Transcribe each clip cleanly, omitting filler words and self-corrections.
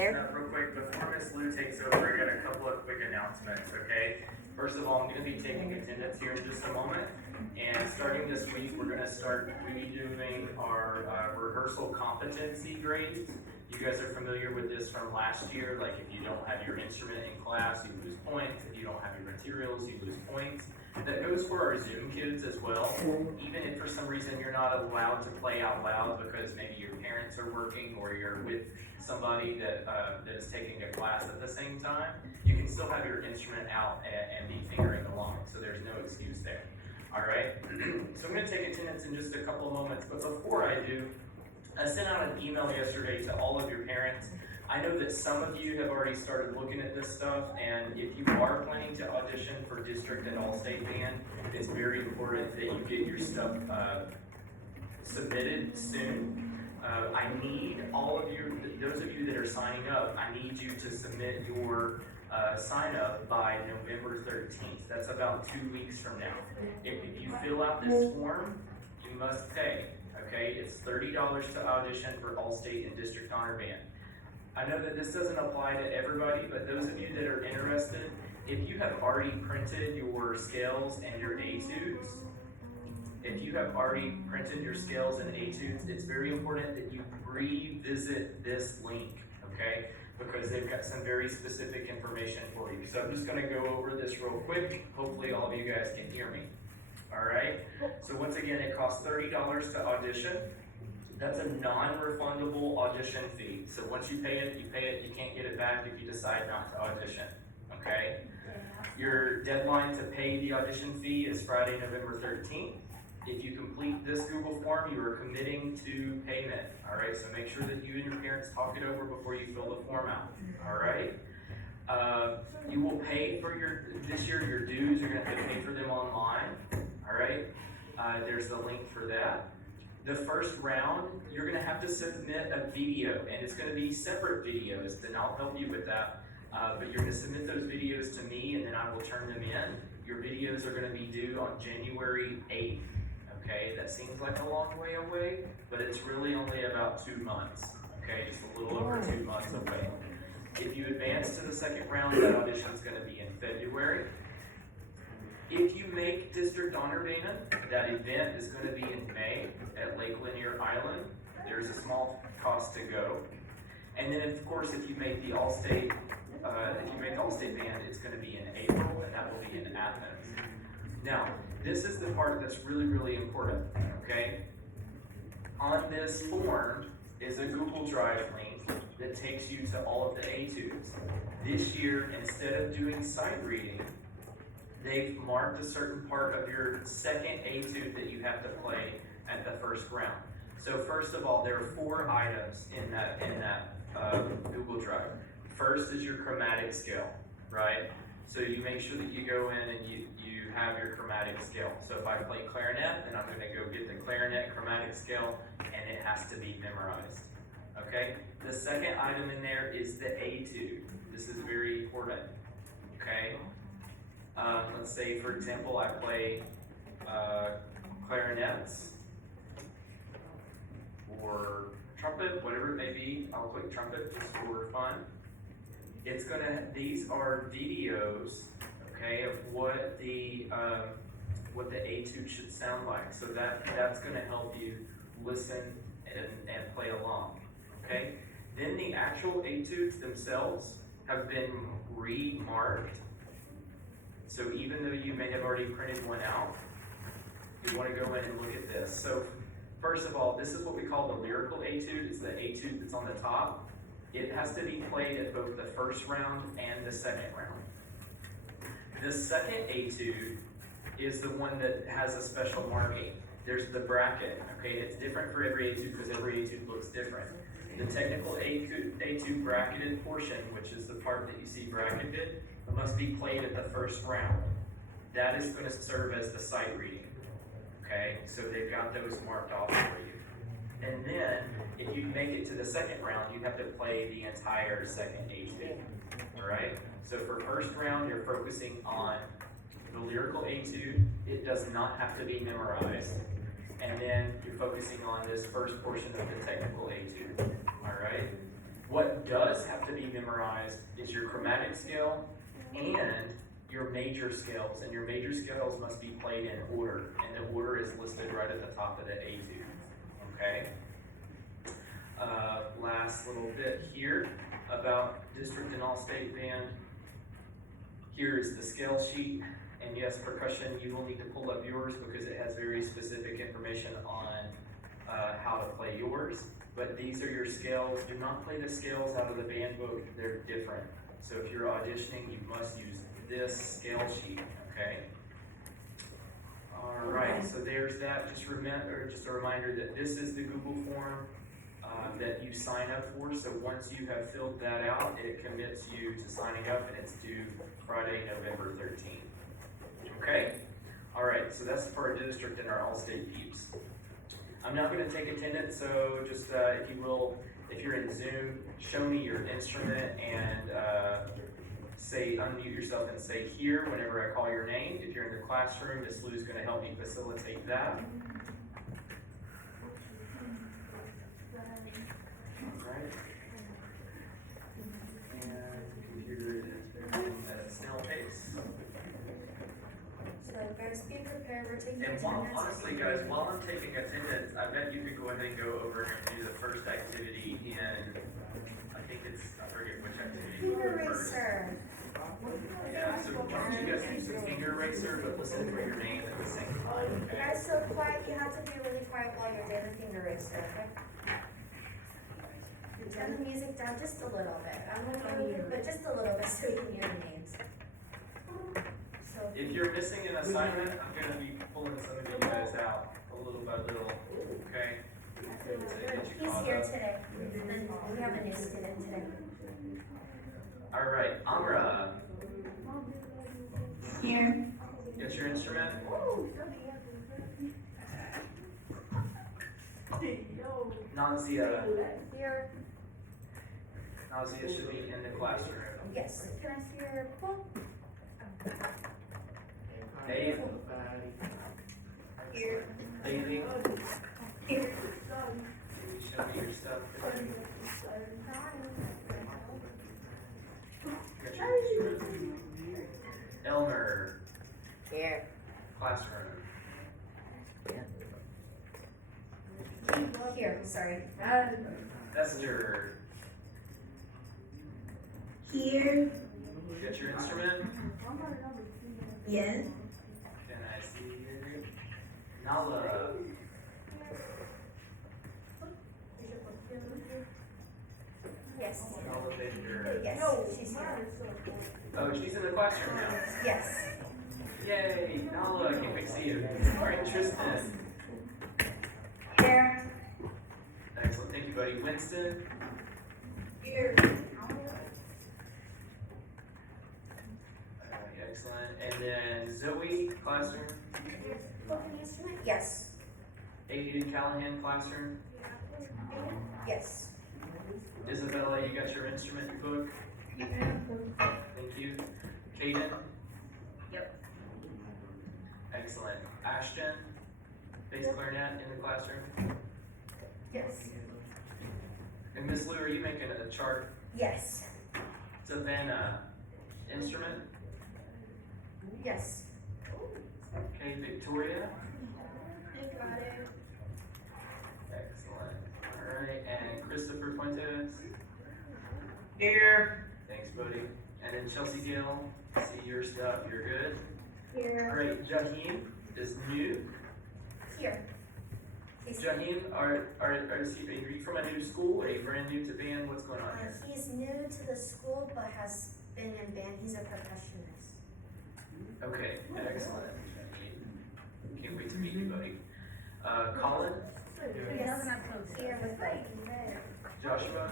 Real quick, before Miss Lou takes over, I got a couple of quick announcements, okay? First of all, I'm going to be taking attendance here in just a moment. And starting this week, we're going to start redoing our rehearsal competency grades. You guys are familiar with this from last year. Like if you don't have your instrument in class, you lose points. If you don't have your materials, you lose points. That goes for our Zoom kids as well. Even if for some reason you're not allowed to play out loud because maybe your parents are working or you're with somebody that is taking a class at the same time, you can still have your instrument out and be fingering along. So there's no excuse there. All right. So I'm going to take attendance in just a couple of moments. But before I do, I sent out an email yesterday to all of your parents. I know that some of you have already started looking at this stuff, and if you are planning to audition for district and all-state band, it's very important that you get your stuff submitted soon. I need all of you, those of you that are signing up, I need you to submit your sign up by November 13th. That's about 2 weeks from now. If you fill out this form, you must pay. Okay, it's $30 to audition for all-state and district honor band. I know that this doesn't apply to everybody, but those of you that are interested, if you have already printed your scales and your etudes, it's very important that you revisit this link, okay? Because they've got some very specific information for you. So I'm just gonna go over this real quick. Hopefully all of you guys can hear me. All right, so once again, it costs $30 to audition. That's a non-refundable audition fee. So once you pay it, you can't get it back if you decide not to audition, okay? Your deadline to pay the audition fee is Friday, November 13th. If you complete this Google form, you are committing to payment, all right? So make sure that you and your parents talk it over before you fill the form out, all right? You will pay for this year, your dues, you're gonna have to pay for them online, all right? There's the link for that. The first round, you're gonna have to submit a video, and it's gonna be separate videos, and I'll help you with that. But you're gonna submit those videos to me, and then I will turn them in. Your videos are gonna be due on January 8th, okay? That seems like a long way away, but it's really only about 2 months, okay? Just a little over 2 months away. If you advance to the second round, that audition is gonna be in February. If you make District Honor Band, that event is going to be in May at Lake Lanier Island. There's a small cost to go. And then, of course, if you make the All-State Band, it's going to be in April, and that will be in Athens. Now, this is the part that's really, really important, okay? On this form is a Google Drive link that takes you to all of the etudes. This year, instead of doing sight reading, they've marked a certain part of your second etude that you have to play at the first round. So first of all, there are 4 items in that Google Drive. First is your chromatic scale, right? So you make sure that you go in and you have your chromatic scale. So if I play clarinet, then I'm going to go get the clarinet chromatic scale, and it has to be memorized. Okay? The second item in there is the etude. This is very important. Okay? Let's say, for example, I play clarinets or trumpet, whatever it may be. I'll click trumpet just for fun. These are videos, okay, of what the etude should sound like. So that's going to help you listen and play along. Okay. Then the actual etudes themselves have been remarked. So even though you may have already printed one out, you want to go in and look at this. So first of all, this is what we call the lyrical etude. It's the etude that's on the top. It has to be played at both the first round and the second round. The second etude is the one that has a special marking. There's the bracket, okay? It's different for every etude because every etude looks different. The technical etude bracketed portion, which is the part that you see bracketed, must be played at the first round. That is going to serve as the sight reading, okay? So they've got those marked off for you. And then, if you make it to the second round, you have to play the entire second etude, all right? So for first round, you're focusing on the lyrical etude. It does not have to be memorized. And then you're focusing on this first portion of the technical etude, all right? What does have to be memorized is your chromatic scale and your major scales, and your major scales must be played in order, and the order is listed right at the top of the etude, okay? Last little bit here about district and all-state band. Here is the scale sheet, and yes, percussion, you will need to pull up yours because it has very specific information on how to play yours, but these are your scales. Do not play the scales out of the band book, they're different. So if you're auditioning, you must use this scale sheet, okay? All right, so there's that. Just a reminder that this is the Google form that you sign up for. So once you have filled that out, it commits you to signing up, and it's due Friday, November 13th. Okay? All right, so that's for our district and our all-state peeps. I'm now going to take attendance, so just if you will, if you're in Zoom, show me your instrument and unmute yourself and say here whenever I call your name. If you're in the classroom, Miss Lou's going to help me facilitate that. All right. And computer is moving at a snail pace. So guys, be prepared, we're taking And attendance. honestly, guys, while I'm taking attendance, I bet you could go ahead and go over and do the first activity in, I think it's, I forget which activity. Finger eraser. Yeah, so why don't you guys do some finger eraser, but listen for your name at the same time, You okay? guys so quiet, you have to be really quiet while you're doing the finger eraser, okay? Turn the music down just a little bit. I'm gonna go here, but just a little bit so you can hear the names. So, If you're missing an assignment, I'm gonna be pulling some of you guys out a little by little, okay? To get you he's caught here up. today. And we have a new student today. All right, Amra, Here. get your instrument. Nazia, Here. Nazia should be in the classroom. Yes. Can I see your book? Dave, Here. Daily, Here. show me your stuff. Get your instrument. Elmer, Here. classroom. Here, sorry. Esther, Here. get your instrument. Yes. Can I see you? Nala, Yes. Nala Baker. Yes, she's here. Oh, she's in the classroom now. Yes. Yay, Nala, I can't wait to see you. All right, Tristan. Here. Excellent, thank you, buddy. Winston, Here. excellent. And then Zoe, classroom. Spoken instrument? Yes. Aiden Callahan, classroom. Yes. Isabella, you got your instrument book? Thank you. Kaden? Yep. Excellent. Ashton, bass clarinet in the classroom. Yes. And Miss Lou, are you making a chart? Yes. Savannah, instrument. Yes. Okay, Victoria. You got it. Excellent. All right, and Christopher Fuentes. Here. Thanks, buddy. And then Chelsea Gill, see your stuff. You're good. All Here. right, Jaheen is new. Here. Jaheen, are you from a new school? Are you brand new to band? What's going on here? He's new to the school but has been in band. He's a percussionist. Okay, excellent. Can't wait to meet you, buddy. Colin, Yes, here with like Joshua.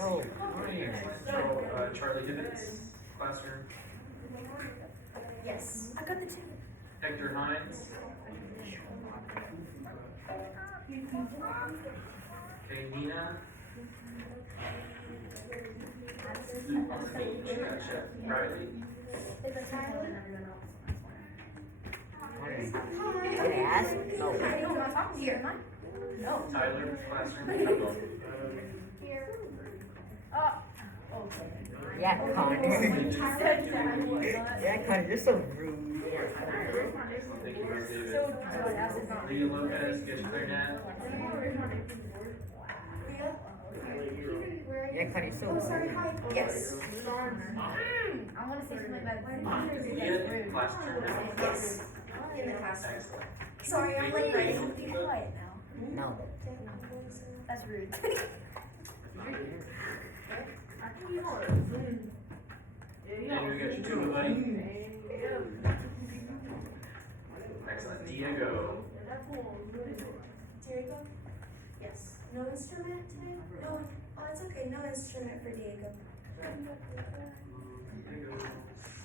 Oh, Okay, excellent. So, Charlie Hivens, classroom. yes. I got the two. Hector Hines. Okay, Nina. Luke on the beach. Gotcha. Riley. Is it Tyler? Yes. No. Here. No. Tyler, classroom. Trombone. Here. Yeah, Connor. Yeah, Connor, you're so rude. Thank you, Miss David. Leah Lopez, get your clarinet. Yeah, Connor, you're so Oh, sorry, rude. hi. Yes. I want to say something about Leah, classroom. Yes. In the classroom. Excellent. Sorry, I'm like writing. Be quiet now. No. That's rude. And we got your tuba, buddy. Excellent. Diego. Diego? Yes. No instrument today? No. Oh, it's okay. No instrument for Diego.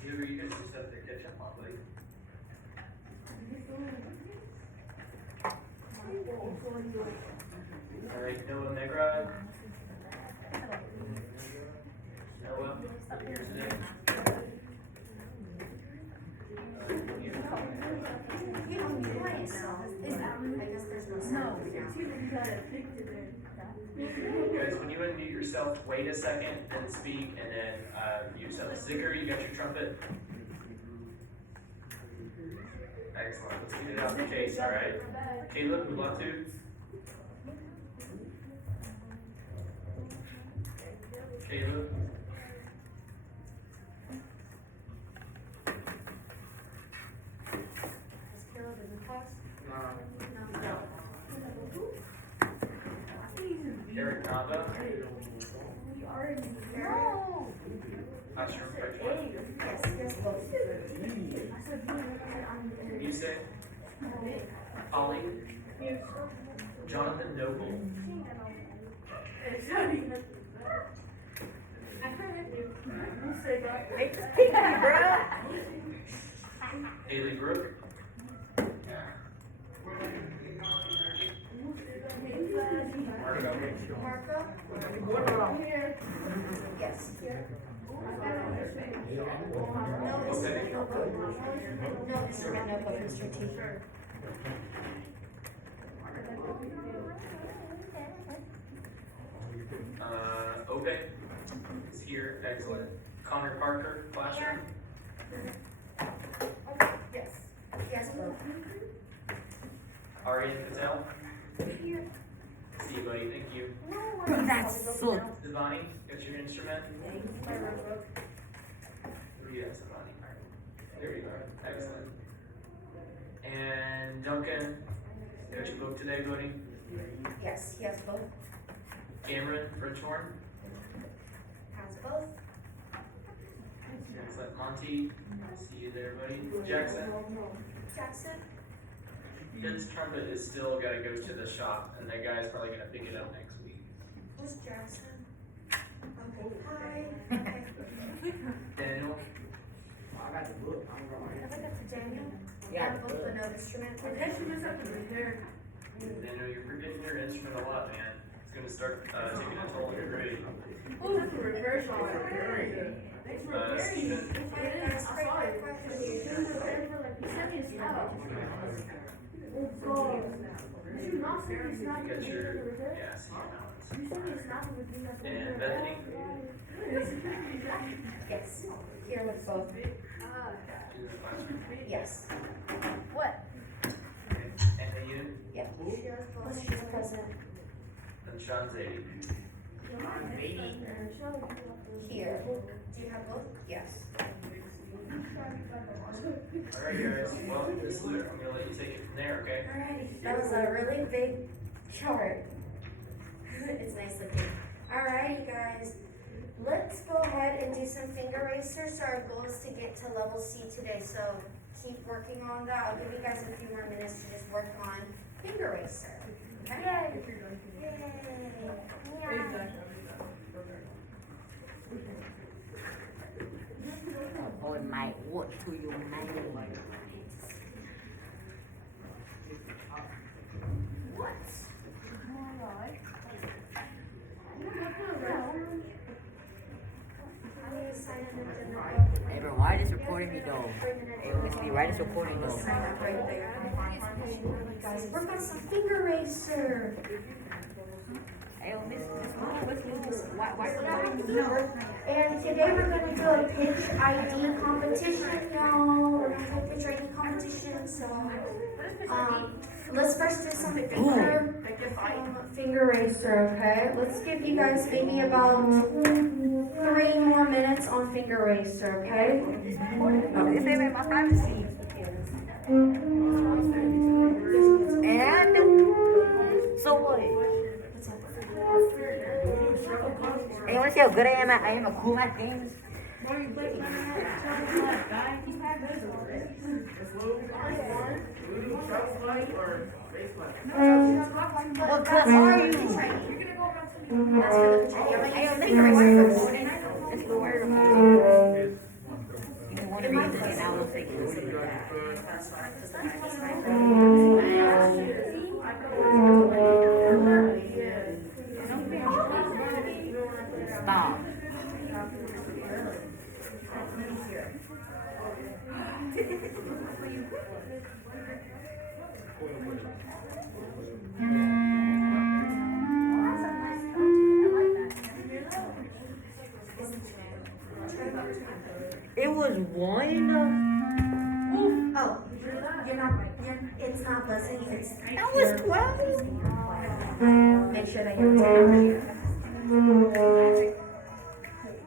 Diego, you guys just have to catch up on, buddy. All right, Noah Negra. Noah, here today. You don't be quiet now. I guess there's no sound. Guys, when you unmute yourself, wait a second, then speak, and then use up. Zicker, you got your trumpet? Excellent. Let's get it out the case, all right? Caleb, Mulatu. Caleb. Is Caleb in the class? Eric Nava. No. Classroom French. Yes, yes, both. Music. Holly. Jonathan Noble. Haley Brooke. Marco? Yes, here. No instrument notebook. No instrument notebook, Mr. T. Ope is here, excellent. Connor Parker, classroom. Yes. Yes, both. Aryan Patel. Here. See you, buddy, thank you. That's so. Devani, got your instrument? My notebook. Where do you have Devani? There you are, excellent. And Duncan, got your book today, buddy? Yes, yes, both. Cameron, French horn. Has both. Excellent. Monty, see you there, buddy. Jackson, Jackson? his trumpet is still gotta go to the shop, and that guy's probably gonna pick it up next week. Who's Jackson? Okay, hi. Okay. Daniel, Have I got to Daniel? Yeah. Both the note instrument. Daniel, you're forgetting your instrument a lot, man. It's gonna start, taking a toll on your grade. Steven, Yes, right, right, right. you got your, yeah, see your And Bethany, Yes, here with both. she's in the classroom. Yes. What? Okay. And you, Yep. She's present. and Sean Zadie. Here. Do you have both? Yes. Alright guys, well, Miss Luke, I'm gonna let you take it from there, okay? Alrighty, that was a really big chart. It's nice looking. Alrighty guys, let's go ahead and do some finger racers. So our goal is to get to level C today, so keep working on that. I'll give you guys a few more minutes to just work on finger racer. Okay? Yay! Yeah. Oh my, what to you, man? What? Hey, bro, why is recording me though? Hey, Miss B, why is recording though? Sign up right there. Guys, work on some finger racer. Hey, Miss why recording me though? And today we're gonna do a pitch ID competition, y'all. We're gonna do a pitch ID competition, so, let's first do some finger racer, okay? Let's give you guys maybe about 3 more minutes on finger racer, okay? It's my privacy. And so what? Hey, you wanna see how good I am at cool at games? What class are you? Let's go where you want to read it and I will say stop. It was one. Oh, it's not buzzing, it's. That was 12. Make sure that you're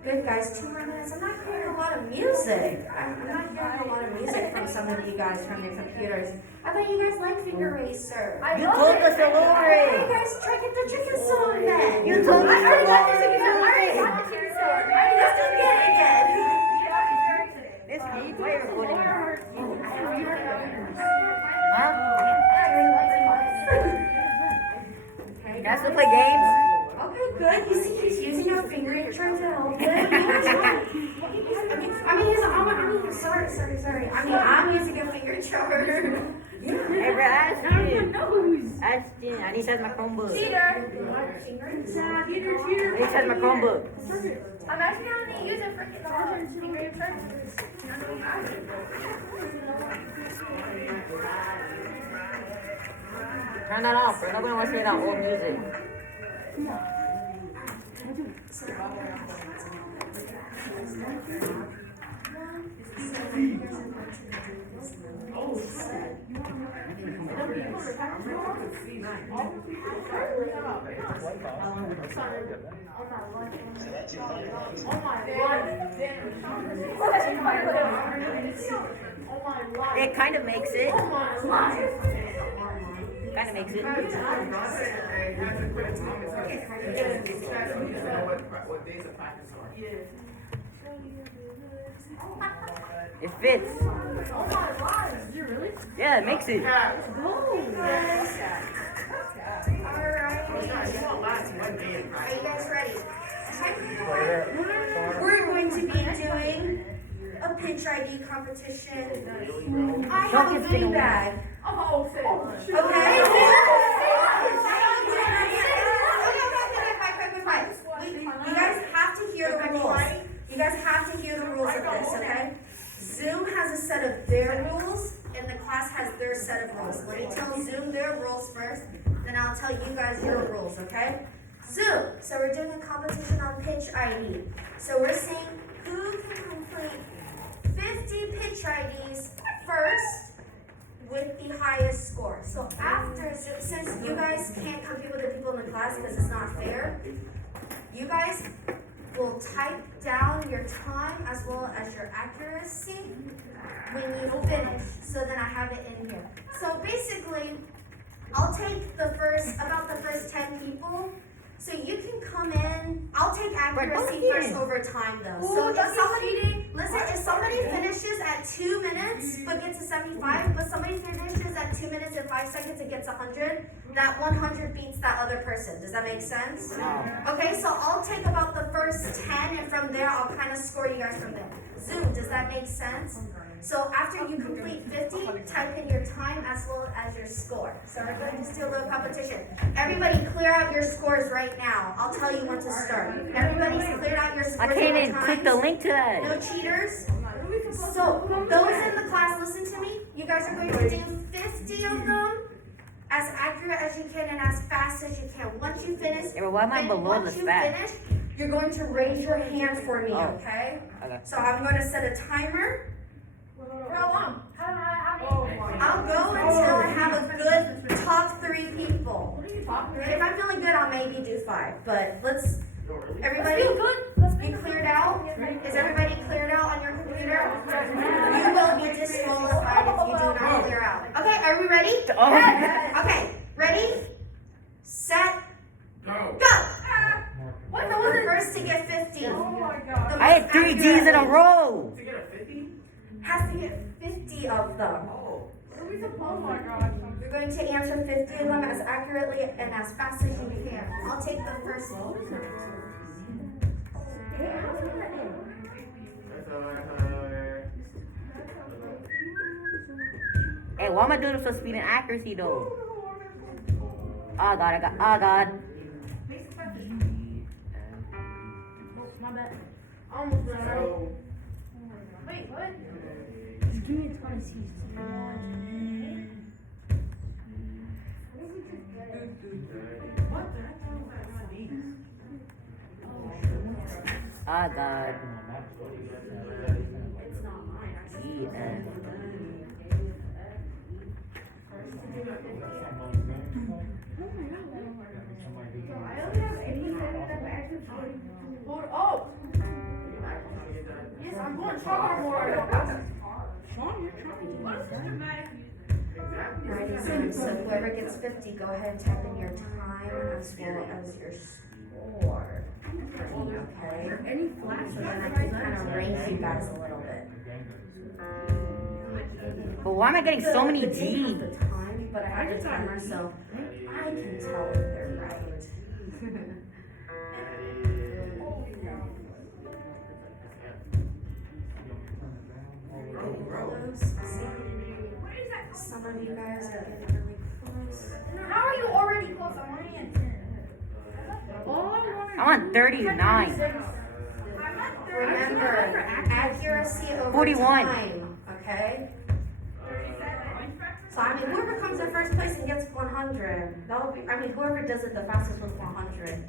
good, guys. 2 more minutes. I'm not hearing a lot of music. I'm not hearing a lot of music from some of you guys from your computers. I bet you guys like finger racer. You told us to lower Hey it. guys, try to get the chicken song then. You told us I already to got lower the chicken song. I already got the chicken song. Let's do it again. This key player recording. Huh? You guys to play games? Okay, good. He keeps using your finger and trying to help him. Sorry. I mean, I'm using a finger charger. Hey, bro, Ashton. I need to charge my Chromebook. I need to charge my Chromebook. I'm actually going to use it for finger chargers. Turn that off, bro. Nobody wants to hear that old music. It kind of makes it. Kind of makes it. It fits. Yeah, it makes it. Are you guys ready? We're going to be doing a pitch ID competition. I have a goodie bag. Okay? You guys have to hear the rules. You guys have to hear the rules of this, okay? Zoom has a set of their rules, and the class has their set of rules. Let me tell Zoom their rules first, then I'll tell you guys your rules, okay? Zoom. So we're doing a competition on pitch ID. So we're saying who can complete 50 pitch IDs first with the highest score. So after, since you guys can't compete with the people in the class because it's not fair, you guys will type down your time as well as your accuracy when you finish, so that I have it in here. So basically, I'll take about the first 10 people. So you can come in, I'll take accuracy first over time though. So if somebody finishes at 2 minutes, but gets a 75, but somebody finishes at 2 minutes and 5 seconds and gets 100, that 100 beats that other person. Does that make sense? Okay, so I'll take about the first 10, and from there, I'll kind of score you guys from there. Zoom, does that make sense? So after you complete 50, type in your time as well as your score. So we're going to just do a little competition. Everybody clear out your scores right now. I'll tell you when to start. Everybody's cleared out your scores. I can't even click the link to that. No cheaters. So those in the class, listen to me. You guys are going to do 50 of them as accurate as you can and as fast as you can. Once you finish, Yeah, but why am I below the stat? finish, you're going to raise your hand for me, Oh. okay? Okay. So I'm going to set a timer. How long? How many? I'll go until I have a good top 3 people. What are you talking about? And if I'm feeling good, I'll maybe do 5. But let's, everybody, be cleared out. Is everybody cleared out on your computer? You will be disqualified if you do not clear out. Okay, are we ready? Oh. Okay, ready, set, Go. go! What? The first to get 50. Oh my god. I had 3 G's in a row. To get a 50? Has to get 50 of them. Oh. Oh my god. You're going to answer 50 of them as accurately and as fast as you can. I'll take the first one. Hey, why am I doing this for speed and accuracy though? Oh god, oh god. My bad. Almost done. So, Wait, what? Just give me a ton of C's. What the heck was that? Oh god. It's not mine. G F. I only have 87 Hold up. Yes, I'm going to talk more. Alright, so whoever gets 50, go ahead and type in your time as well as your score. Okay? So then I can kind of rank you guys a little bit. But why am I getting so many They didn't have G's? the time, but I have the timer, so I can tell if they're right. Some of you guys are getting really close. How are you already close? I'm only at 10. I'm on 39. Remember, accuracy over 41. time, okay? So I mean, whoever comes in first place and gets 100, that would be, I mean, whoever does it the fastest with 100,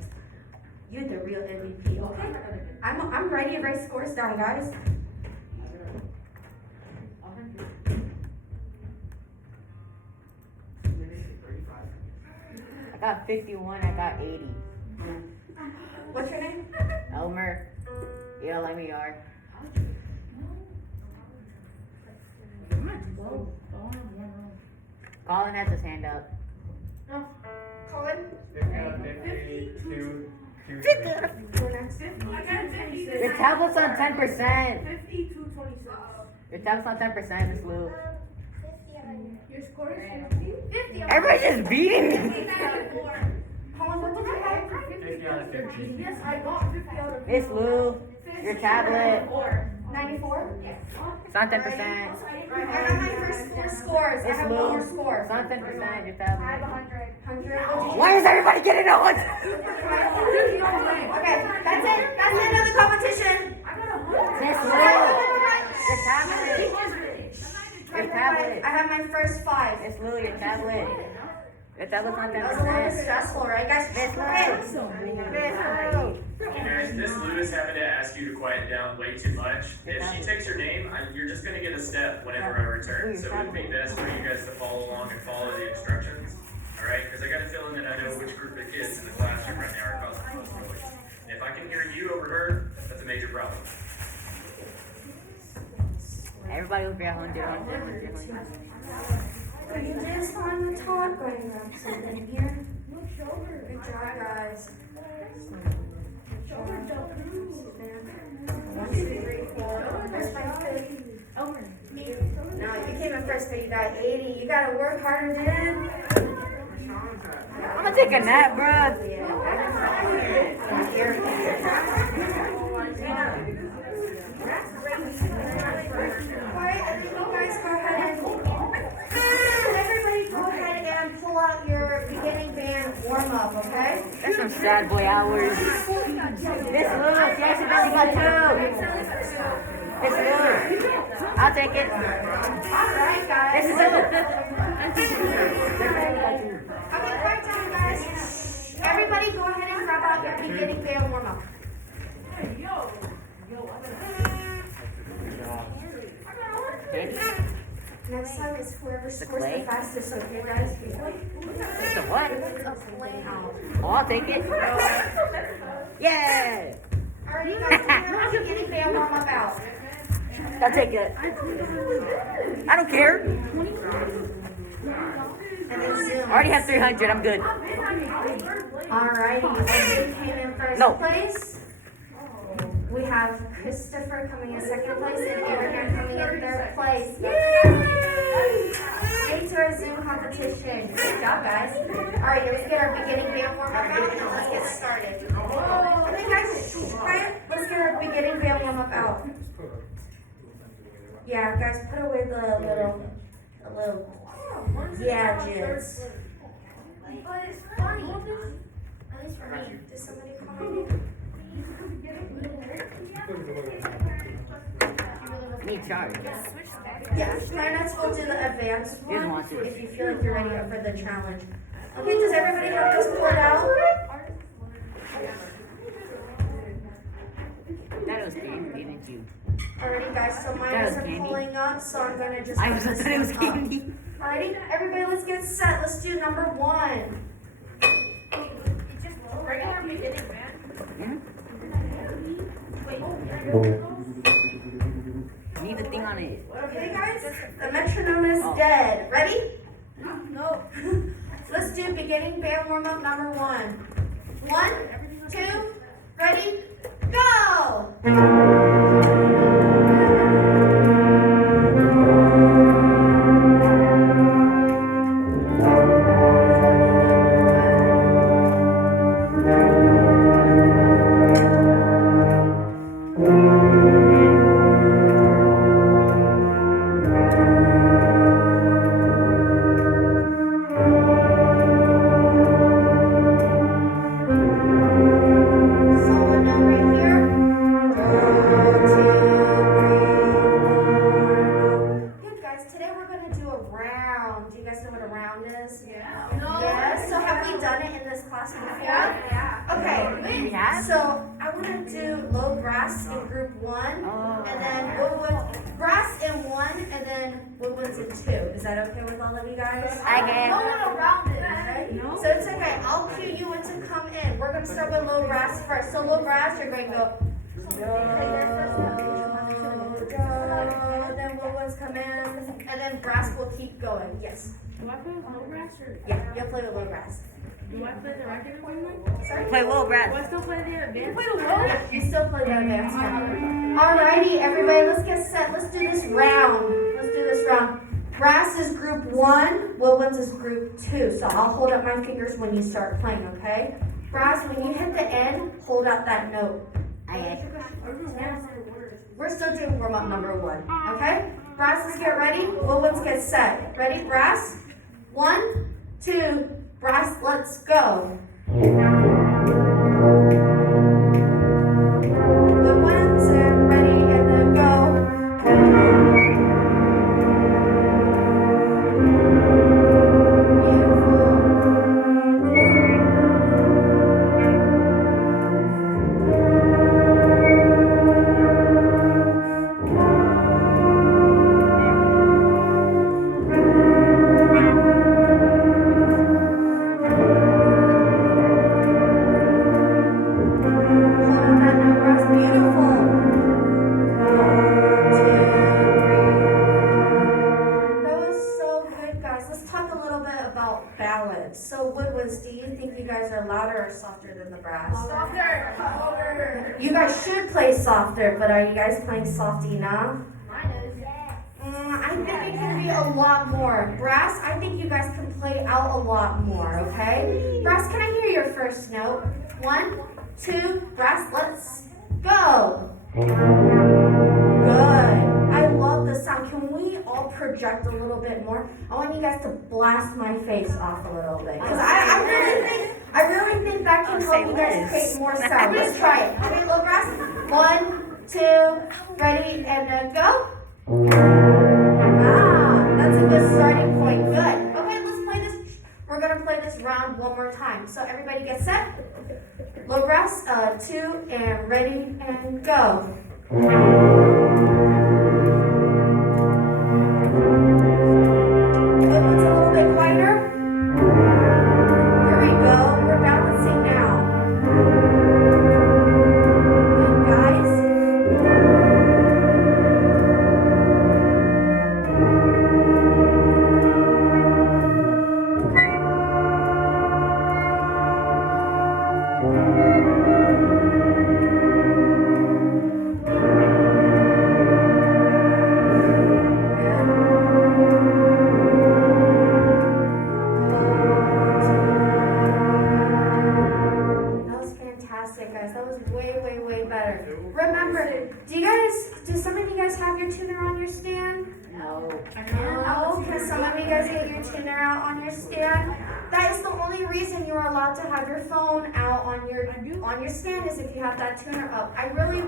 you're the real MVP, okay? I'm ready to write scores down, guys. I got 51, I got 80. What's your name? Elmer. ELMER. Colin has his hand up. Colin? 52. You're next. I got 50. Your tablet's on 10%. 50 to 26. Your tablet's on 10%, Miss Lou. Your score is 50? 50. Everybody's just beating me. 94. Colin, what did you have? 50 out of 50. Yes, I got 50 out of 50. Miss Lou, your tablet. 94? Yes. It's on 10%. I got my first 4 scores. I Miss have Lou, one more score. it's on 10%, your I have tablet. 100. 100. Why is everybody getting a 100? Okay, that's it. That's the end of the competition. I got 100. Miss Lou, your tablet. Your tablet. I have my first 5. Miss Lou, your tablet. Your tablet's on That was a little bit 10%. stressful, right, guys? Miss Lou. Hey guys, Miss Lou is having to ask you to quiet down way too much. If she takes your name, you're just gonna get a step whenever I return. So it would be best for you guys to follow along and follow the instructions. Alright, because I got a feeling that I know which group of kids in the classroom right now are causing most noise. If I can hear you over her, that's a major problem. Everybody will grab 100. You just on the top, go ahead and grab something here. Good job, guys. One, two, three, four. First place, good. No, you came in first, but you got 80. You gotta work harder, dude. I'm gonna take a nap, bro. Alright, and then you guys go ahead and everybody go ahead and pull out your beginning band warm up, okay? That's some sad boy hours. This look, Jackson Bentley got two. This look. I'll take it. Alright, guys. This look. Okay, quiet down, guys. Everybody go ahead and grab out your beginning band warm up. Next time it's whoever scores the fastest, okay, guys? It's a what? Oh, I'll take it. Yeah. Alright, guys, get your beginning band warm up out. I'll take it. I don't care. And then Zoom. I already have 300. I'm good. Alrighty, Andy came in first No. place. We have Christopher coming in second place and Abraham coming in third place. Yay! Straight to our Zoom competition. Good job, guys. Alright, let's get our beginning band warm up out and let's get started. Okay, guys, quiet. Let's get our beginning band warm up out. Yeah, guys, put away the little gadgets. But it's funny. At least for me. Did somebody call me? Need charge. Yeah, try not to go to the advanced Didn't one want to. if you feel like you're ready for the challenge. Okay, does everybody have this pulled out? That was candy, didn't you? Alrighty, guys, so mine That was isn't candy. pulling up, so I'm gonna just. I let was this thought it was one up. candy. Alrighty, everybody, let's get set. Let's do number one. It's just regular beginning, man. Hmm? Need the thing on it. Okay, guys, the metronome is dead. Ready? No. Let's do beginning band warm up number one. 1, 2, ready, go! Solo note right here. 1, 2, 3, 4. Good, guys. Today we're going to do a round. Do you guys know what a round is? Yeah. Yes. So have we done it in this class before? Yeah. Okay. We have? So I want to do low brass in group 1, Oh. and then woodwinds, brass in 1, and then woodwinds in 2. Is that okay with all of you guys? I No can. one around it. Okay. So it's okay. I'll cue you in to come in. We're gonna start with low brass first. So low brass, you're going to go. Then woodwinds come in, and then brass will keep going. Yes. Do I play with low brass or Yeah. You'll play with low brass. do I play the regular one? Sorry. Play low Do brass. I still play the advanced? Yeah, you still play the advanced one. Alrighty, everybody, let's get set. Let's do this round. Brass is group 1, woodwinds is group 2. So I'll hold up my fingers when you start playing, okay? Brass, when you hit the end, hold out that note. We're still doing warm up number 1, okay? Brass, let's get ready. Woodwinds, get set. Ready, brass? 1, 2, brass, let's go. Woodwinds, and ready, and then go. louder or softer than the brass? Softer. Louder. You guys should play softer, but are you guys playing soft enough? Mine is. I think it can be a lot more. Brass, I think you guys can play out a lot more, okay? Brass, can I hear your first note? 1, 2, brass, let's go. Good. I love the sound. Can we all project a little bit more? I want you guys to blast my face off a little bit. Because I really think that can help you guys create more sound. Let's try it. Okay, little brass. 1, 2, ready, and then go. That's a good starting point. Good. Okay, let's play this. We're gonna play this round one more time. So everybody get set. Low brass, 2, and ready, and go. Good one's a little bit quieter. Here we go. We're balancing now. Good, guys. That was fantastic, guys. That was way better. Remember, do some of you guys have your tuner on your stand? No. No? Can some of you guys get your tuner out on your stand? That is the only reason you're allowed to have your phone out on your stand is if you have that tuner up. I'm really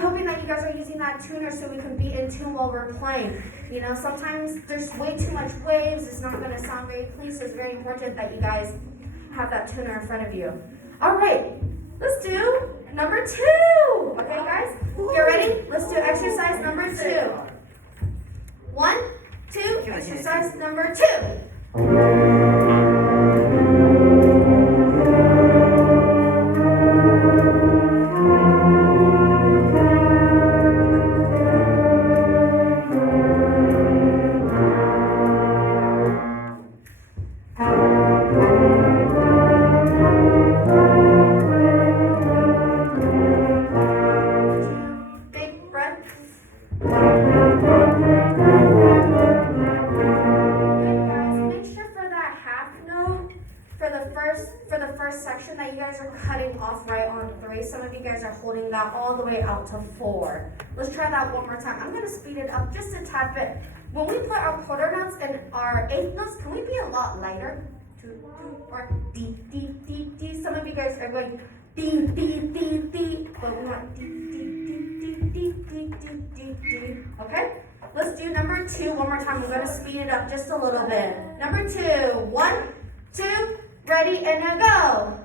hoping that you guys are using that tuner so we can be in tune while we're playing. You know, sometimes there's way too much waves. It's not going to sound very clean, so it's very important that you guys have that tuner in front of you. All right, let's do number 2. Okay, guys, get ready? Let's do exercise number 2. 1, 2, exercise number 2. Big breath. Good, guys. Make sure for that half note, for the first section that you guys are cutting off right on 3. Some of you guys are holding that all the way out to 4. Let's try that one more time. I'm gonna speed it up just a tad bit. When we play our quarter notes and our eighth notes, can we be a lot lighter? 2, 2, or D, D, D, D. Some of you guys are going D, D, D, D, but we want D, D, D, D, D, D, D, D. Okay? Let's do number 2 one more time. I'm gonna speed it up just a little bit. Number 2. 1, 2, ready, and now go.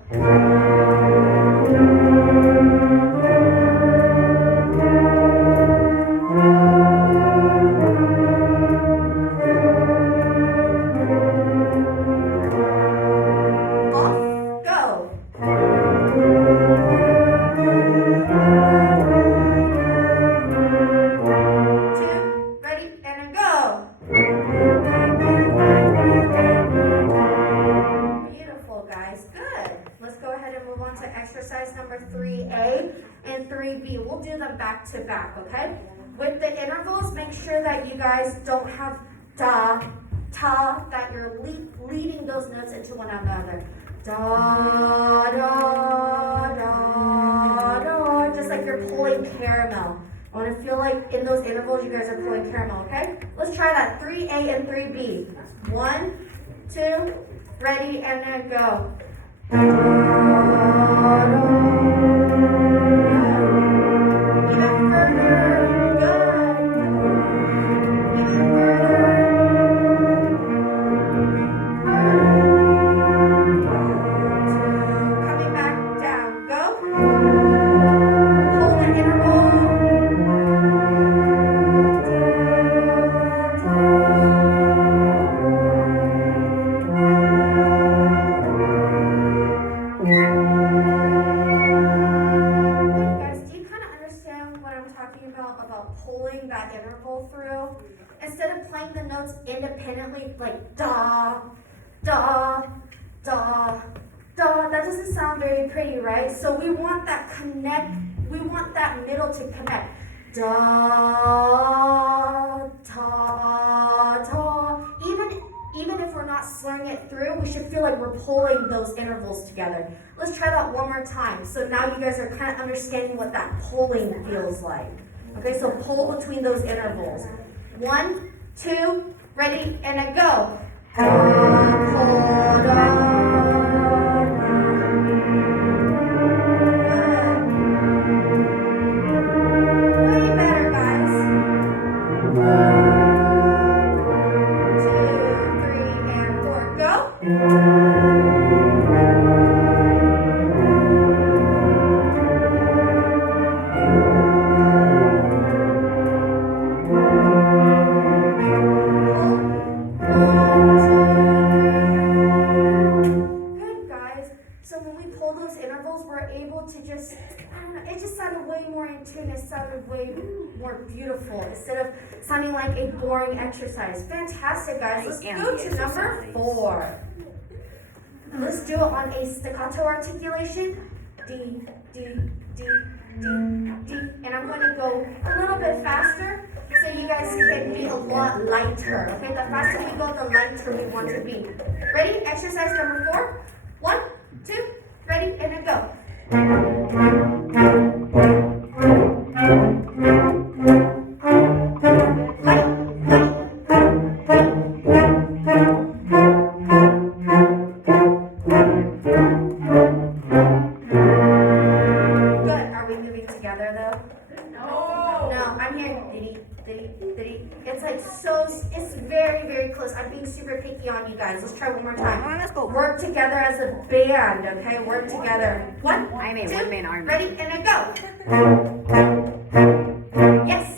Off, go. Two, ready, and then go. Beautiful, guys. Good. Let's go ahead and move on to exercise number 3A and 3B. We'll do them back to back, okay? With the intervals, make sure that you guys don't have da, ta, that you're leading those notes into one another. Da, da, da, da, just like you're pulling caramel. I want to feel like in those intervals you guys are pulling caramel, okay? Let's try that. 3A and 3B. 1, 2, ready, and then go. Even further. Good. Even further. Coming back down. Go. Hold the interval. Guys, do you kind of understand what I'm talking about pulling that interval through? Instead of playing the notes independently, like da, da, da, da, that doesn't sound very pretty, right? So we want that middle to connect. Da, ta, ta. Even if we're not slurring it through, we should feel like we're pulling those intervals together. Let's try that one more time. So now you guys are kind of understanding what that pulling feels like. Okay, so pull between those intervals. 1, 2, ready, and a go. Da, pull, da. Way better, guys. 2, 3, and 4, go. Good, guys. So when we pull those intervals, we're able to just, I don't know, it just sounded way more in tune. It sounded way more beautiful instead of sounding like a boring exercise. Fantastic, guys. Let's go to number 4. Let's do it on a staccato articulation. D, D, D, D, D. And I'm going to go a little bit faster so you guys can be a lot lighter. Okay, the faster we go, the lighter we want to be. Ready? Exercise number 4. 1, 2, ready, and then go. Light, light. Good. Are we moving together though? No, I'm hearing diddy, diddy, diddy. It's like so, it's very, very close. I'm being super picky on you guys. Let's try one more time. Come on, let's go. Work together as a band, okay? Work together. 1, I'm a 2, one-man army. ready, and then go. Yes.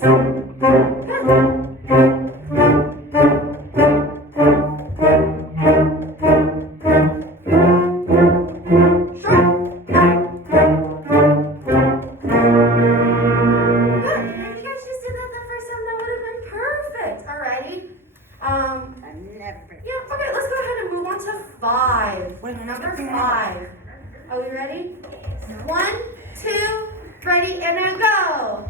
Yeah, okay, let's go ahead and move on to 5. Number 5. Are we ready? 1, 2, ready, and then go.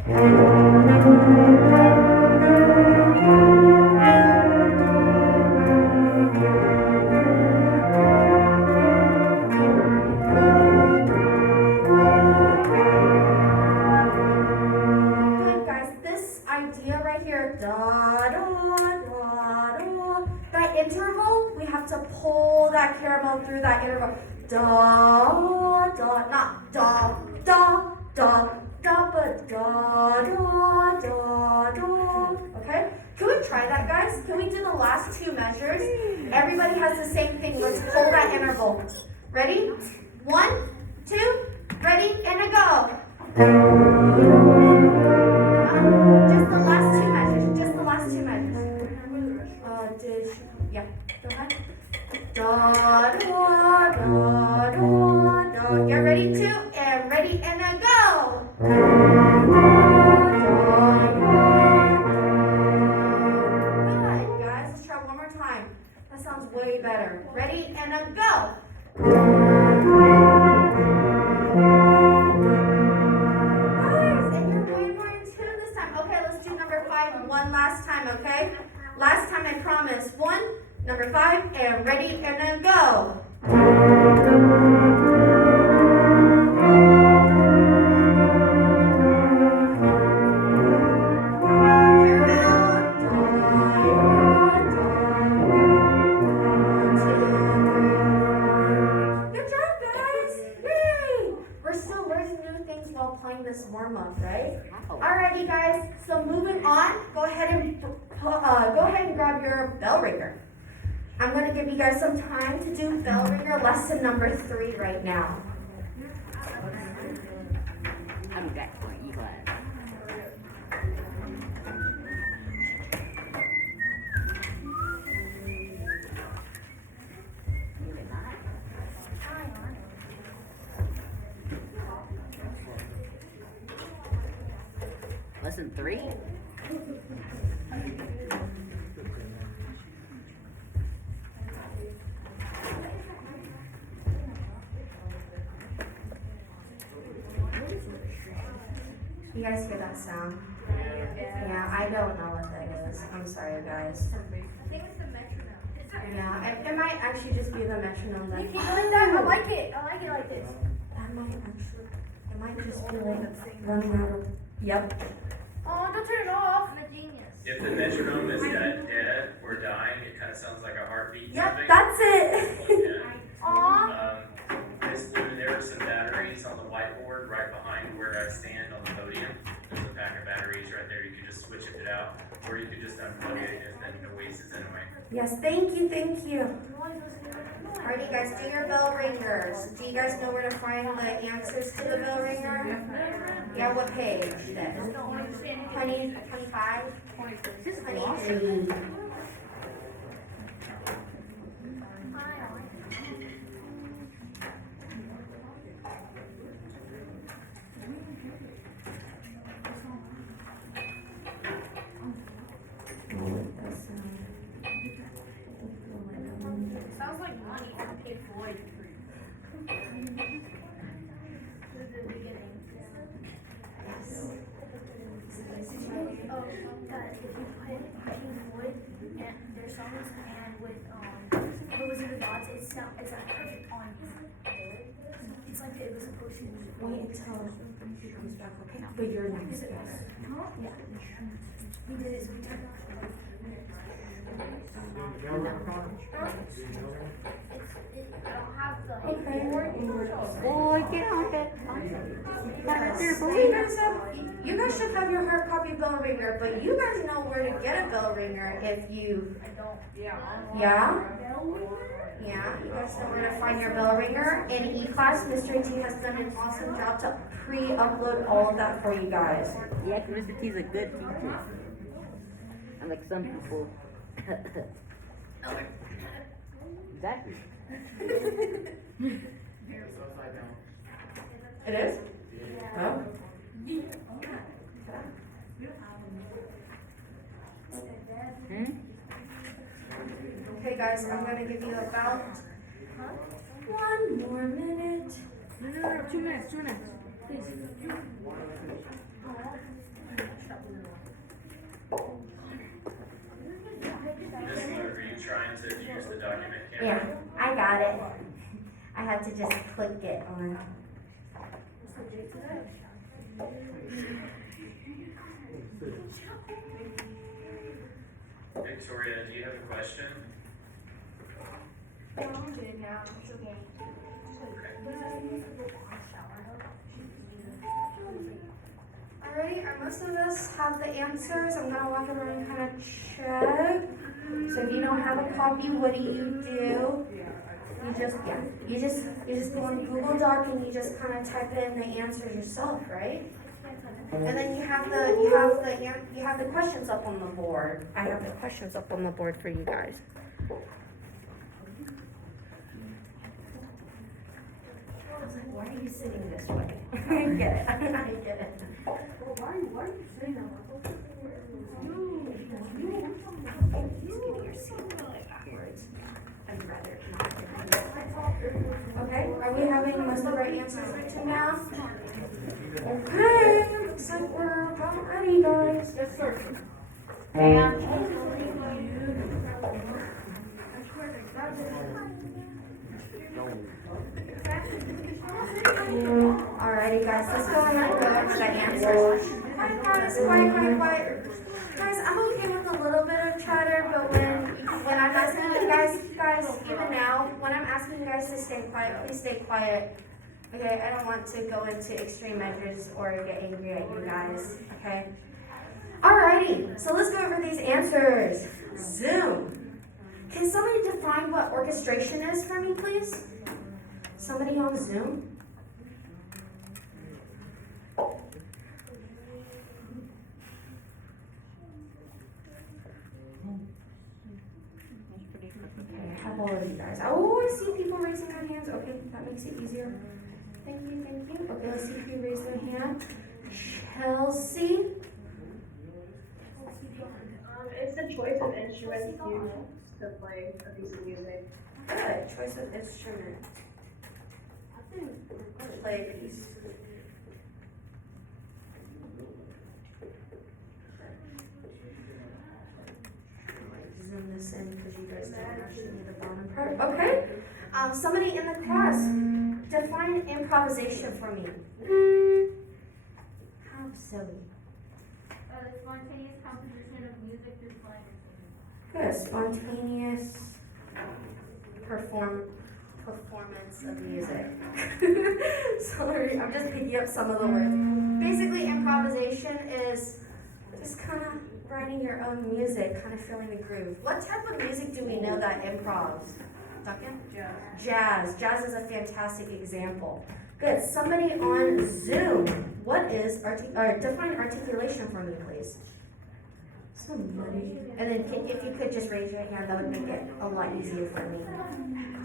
Good, guys. This idea right here, da, da, da, da, that interval, we have to pull that caramel through that interval. Da, da, not da, da, da, da, but da, da, da, da. Okay? Can we try that, guys? Can we do the last 2 measures? Everybody has the same thing. Let's pull that interval. Ready? 1, 2, ready, and a go. Just the last 2 measures. Just the last 2 measures. Yeah, go ahead. Da, da, da, da, da. Get ready to, and ready, and then go. Good, guys. Let's try one more time. That sounds way better. Ready, and then go. Guys, and you're way more in tune this time. Okay, let's do number 5 one last time, okay? Last time I promise. 1, number 5, and ready, and then go. Good job, guys. Yay! We're still learning new things while playing this warm-up, right? Alrighty, guys. So moving on, go ahead and grab your bell ringer. I'm going to give you guys some time to do bell ringer lesson number 3 right now. I'll be back for you class. Lesson 3? You guys hear that sound? Yeah, I don't know what that is. I'm sorry, guys. I think it's the metronome. Yeah, it might actually just be the metronome that. You keep doing that. I like it. I like it like this. That might actually, it might just be like running out of, yep. Oh, don't turn it off. I'm a genius. If the metronome is dead or dying, it kind of sounds like a heartbeat. Yep, something. that's it. Yeah. Aw. There are some batteries on the whiteboard right behind where I stand on the podium. There's a pack of batteries right there. You can just switch it out, or you could just unplug it if the noise is anyway. Yes, thank you, thank you. Alrighty, guys, do your bell ringers. Do you guys know where to find the answers to the bell ringer? Yeah, what page then? 20, 25? 23. Sounds like money on Pink Floyd. The beginning. Oh, guys, if you put Pink Floyd and their songs and with what was it, the dots, it's like perfect on. It's like it was supposed to be. Wait until she comes back, okay? But you're next. Yeah. We did it, so we turned off. I don't have the Boy, get on that. You guys should have your hard copy bell ringer, but you guys know where to get a bell ringer if you. Yeah? Yeah, you guys know where to find your bell ringer. In E-Class, Mr. T has done an awesome job to pre-upload all of that for you guys. Yeah, 'cause Mr. T's a good teacher. Unlike some people. Exactly. It is? Oh. Okay, guys, I'm gonna give you about 1 more minute. No, 2 minutes, 2 minutes. Please. Miss Lou, are you trying to use the document camera? Yeah, I got it. I have to just click it on. Victoria, do you have a question? I'm good now. It's okay. Alrighty, most of us have the answers. I'm gonna walk around and kind of check. So if you don't have a copy, what do? You just go on Google Doc and you just kind of type in the answers yourself, right? And then you have the questions up on the board. I have the questions up on the board for you guys. I was like, why are you sitting this way? I get it. I get it. Why are you saying that? He's getting your seat backwards. I'd rather not. Okay, are we having most of the right answers written down? Okay, looks like we're about ready, guys. Yes, sir. Alrighty, guys, let's go ahead and go over the answers. Quiet, guys, quiet. Guys, I'm okay with a little bit of chatter, but when I'm asking you guys, even now, when I'm asking you guys to stay quiet, please stay quiet. Okay, I don't want to go into extreme measures or get angry at you guys, okay? Alrighty, so let's go over these answers. Zoom. Can somebody define what orchestration is for me, please? Somebody on Zoom? Okay, how old are you guys? Oh, I see people raising their hands. Okay, that makes it easier. Thank you. Okay, let's see if you raise their hand. Chelsea? It's the choice of instruments used to play a piece of music. Good, choice of instrument. Play a piece. Okay. Somebody in the class, define improvisation for me. How silly. Spontaneous composition of music through playing. Good. Spontaneous performance of music. Sorry, I'm just picking up some of the words. Basically, improvisation is just kind of writing your own music, kind of feeling the groove. What type of music do we know that improvs? Duncan? Jazz. Jazz is a fantastic example. Good. Somebody on Zoom, what is define articulation for me, please? Somebody. And then if you could just raise your hand, that would make it a lot easier for me.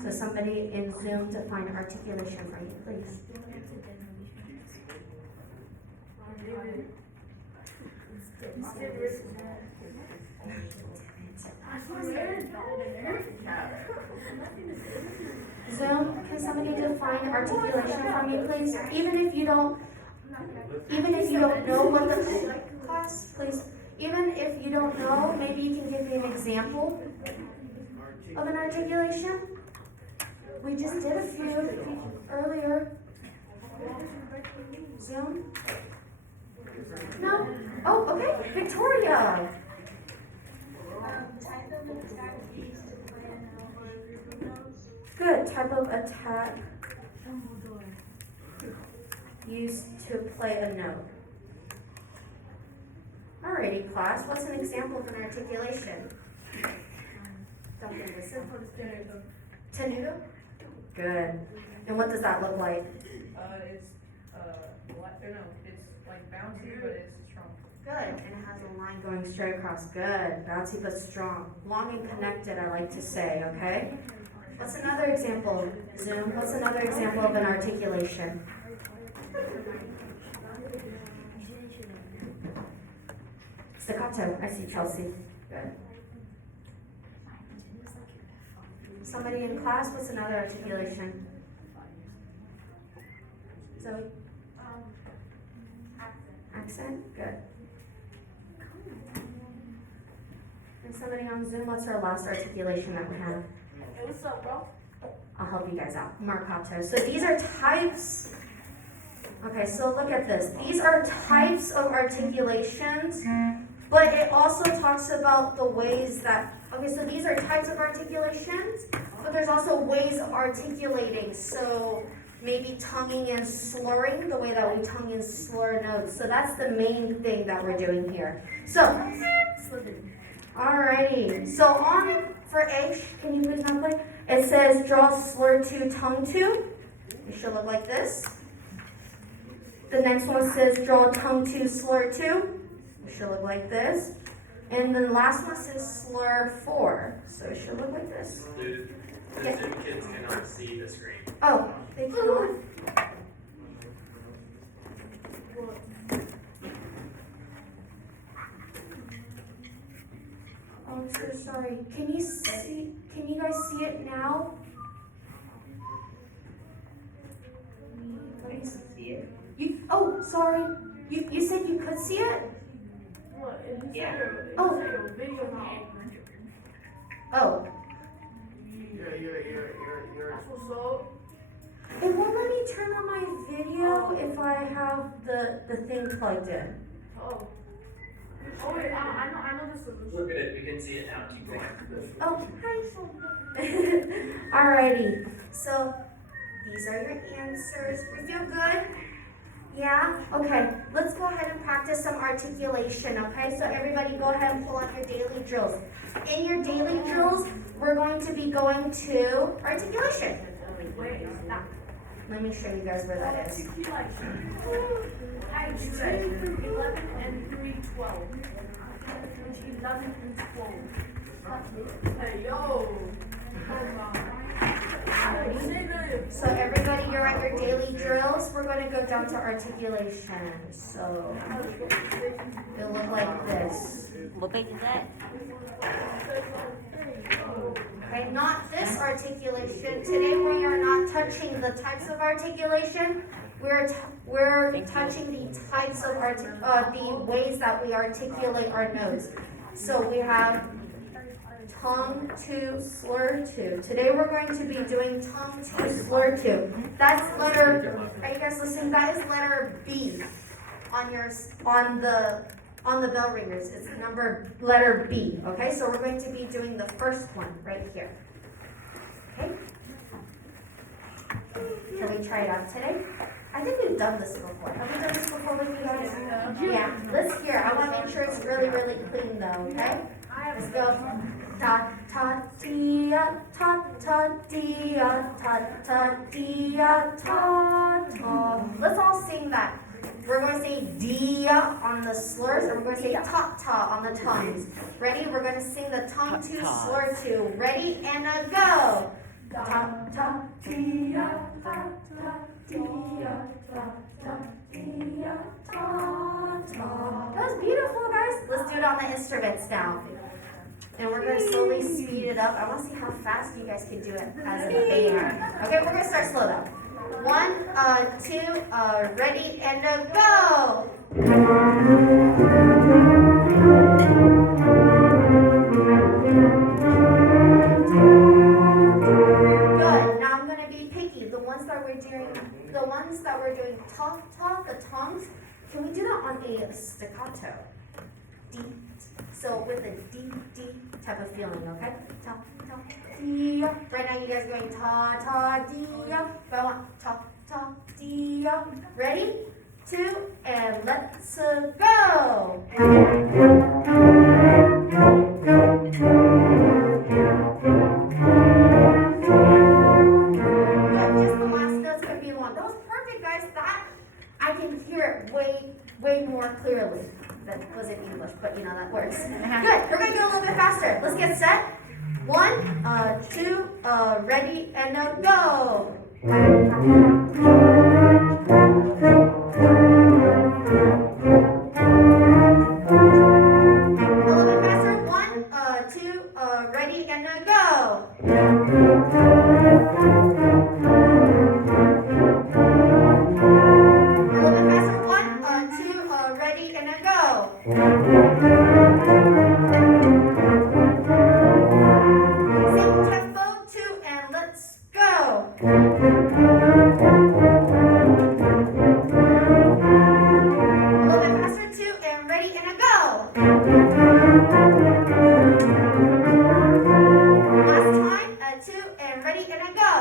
So somebody in Zoom define articulation for me, please. Zoom, can somebody define articulation for me, please? Even if you don't know what the class, please. Even if you don't know, maybe you can give me an example of an articulation. We just did a few earlier. Zoom? No? Oh, okay. Victoria. Type of attack used to play an group notes. Good. Type of attack used to play a note. Alrighty, class. What's an example of an articulation? Duncan, listen. Tenuto? Good. And what does that look like? It's like bouncy, but it's strong. Good. And it has a line going straight across. Good. Bouncy but strong. Long and connected, I like to say, okay? What's another example? Zoom. What's another example of an articulation? Staccato. I see Chelsea. Good. Somebody in class, what's another articulation? Zoe? Accent? Good. And somebody on Zoom, what's our last articulation that we have? Hey, what's up, bro? I'll help you guys out. Marcato. So these are types. Okay, so look at this. These are types of articulations, but it also talks about the ways that, okay, so these are types of articulations, but there's also ways of articulating. So maybe tonguing and slurring, the way that we tongue and slur notes. So that's the main thing that we're doing here. So, alrighty. So for H, can you please not play? It says draw slur to, tongue to. It should look like this. The next one says draw tongue to, slur to. It should look like this. And the last one says slur for. So it should look like this. The Zoom kids cannot see the screen. Oh, they cannot. Oh, I'm so sorry. Can you guys see it now? Let me see it. Sorry. You said you could see it? Yeah. Oh. Video now. Oh. That's what's up. It won't let me turn on my video if I have the thing plugged in. Oh. Oh wait, I know the solution. Look at it, we can see it now, keep going. Oh, hi. Alrighty, so these are your answers. We feel good? Yeah? Okay, let's go ahead and practice some articulation, okay? So everybody go ahead and pull out your daily drills. In your daily drills, we're going to be going to articulation. Wait, stop. Let me show you guys where that is. Page 2 through 11 and 3:12. 11 through 12. Hey, yo. So everybody, you're at your daily drills. We're going to go down to articulation. So it'll look like this. What page is that? Okay, not this articulation. Today we are not touching the types of articulation. We're touching the types of the ways that we articulate our notes. So we have tongue to slur to. Today we're going to be doing tongue to slur to. That's letter, are you guys listening? That is letter B on the bell ringers. It's letter B. Okay, so we're going to be doing the first one right here. Okay? Can we try it out today? I think we've done this before. Have we done this before with you guys? Yeah. Let's hear. I want to make sure it's really, really clean though, okay? Let's go. Ta ta dia ta ta dia ta ta dia ta ta. Let's all sing that. We're going to say dia on the slurs, and we're going to say ta ta on the tongues. Ready? We're going to sing the tongue to slur to. Ready and a go. Ta ta dia ta ta dia ta ta dia ta ta. That was beautiful, guys. Let's do it on the instruments now. And we're going to slowly speed it up. I want to see how fast you guys can do it as a band. Okay, we're going to start slow though. 1, 2, ready and a go. Good. Now I'm going to be picky. The ones that we're doing talk, the tongues. Can we do that on a staccato? Deep. So with a deep type of feeling, okay? Ta ta dia. Right now you guys are going ta ta dia. But I want ta ta dia. Ready? 2, and let's go. Yeah, just the last notes could be long. That was perfect, guys. That I can hear it way more clearly. That wasn't English, but you know that works. Good. We're gonna go a little bit faster. Let's get set. 1, 2, ready and a go. A little bit faster. 1, 2, ready and a go. A little bit faster. 1, 2, ready and a go. Same tempo, 2, and let's go. A little bit faster, 2, and ready and a go. Last time, 2, and ready and a go.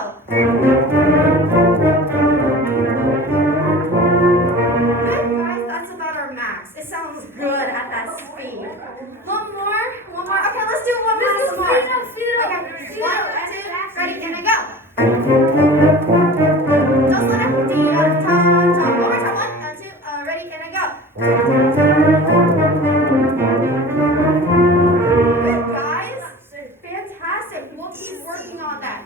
Good, guys, that's about our max. It sounds good at that speed. One more. Okay, let's do one more. Okay, 1, 2, ready, and a go. Don't slow down. Dia, ta, ta. One more time. 1, 2, ready, and a go. Good, guys. Fantastic. We'll keep working on that.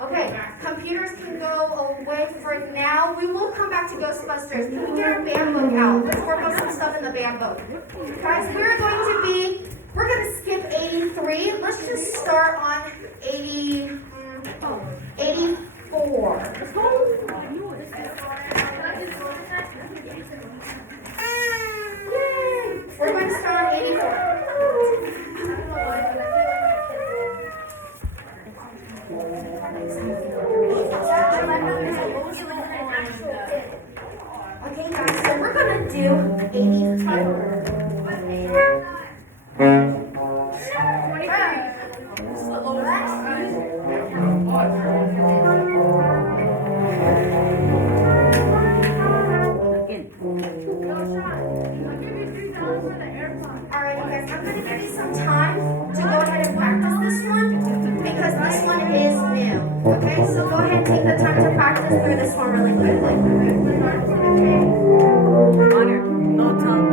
Okay, computers can go away for now. We will come back to Ghostbusters. Can we get our band book out? Let's work on some stuff in the band book. Guys, we're going to skip 83. Let's just start on 84. Yay! We're going to start on 84. Okay, guys, so we're going to do 85. Alright, guys, I'm going to give you some time to go ahead and practice this one because this one is new. Okay, so go ahead and take the time to practice through this one really quickly. Honor, no tongue.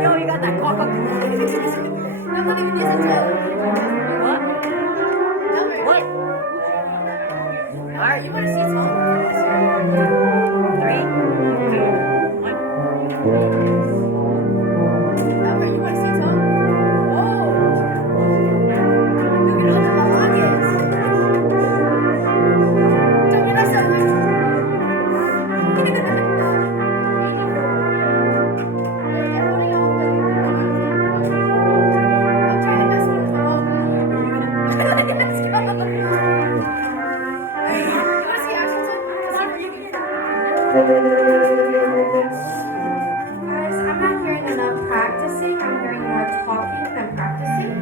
Yo, you got that cock up. What? Alright, you wanna see some? 3, 2, 1. Guys, I'm not hearing enough practicing. I'm hearing more talking than practicing.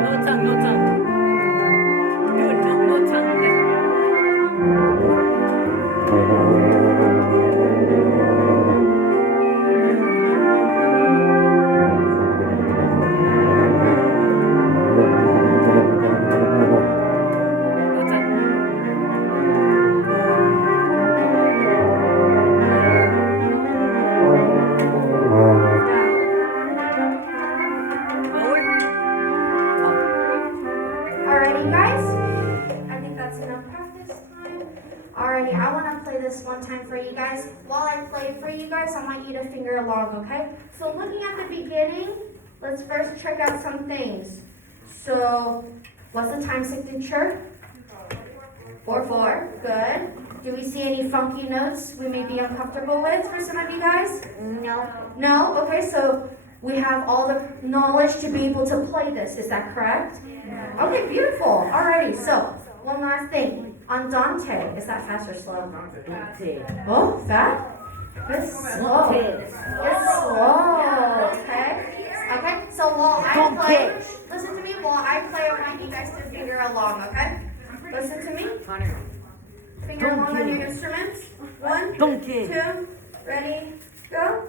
No tongue, no tongue. Good, no tongue. No tongue. Forward. Alrighty, guys. I think that's enough practice time. Alrighty, I want to play this one time for you guys. While I play for you guys, I want you to finger along, okay? So looking at the beginning, let's first check out some things. So, what's the time signature? 4-4. Good. Do we see any funky notes we may be uncomfortable with for some of you guys? No. No? Okay, so we have all the knowledge to be able to play this. Is that correct? Okay, beautiful. Alrighty, so one last thing. Andante. Is that fast or slow? Oh, fast? It's slow. It's slow. Okay? Okay, so while I play, listen to me. While I play, I want you guys to finger along, okay? Listen to me. Connor. Finger along on your instruments. 1, Donkey. 2, ready, go.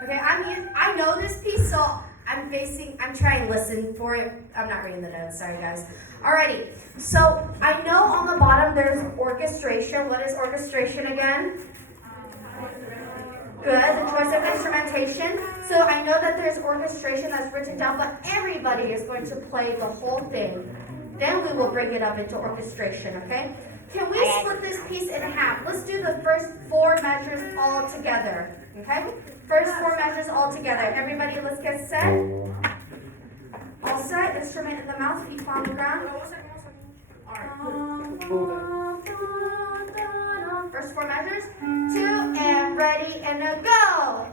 Okay, I know this piece, so I'm trying to listen for it. I'm not reading the notes, sorry guys. Alrighty, so I know on the bottom there's orchestration. What is orchestration again? Good, the choice of instrumentation. So I know that there's orchestration that's written down, but everybody is going to play the whole thing. Then we will bring it up into orchestration, okay? Can we split this piece in half? Let's do the first 4 measures all together, okay? First 4 measures all together. Everybody, let's get set. All set, instrument in the mouth, feet on the ground. First 4 measures. 2, and ready, and a go!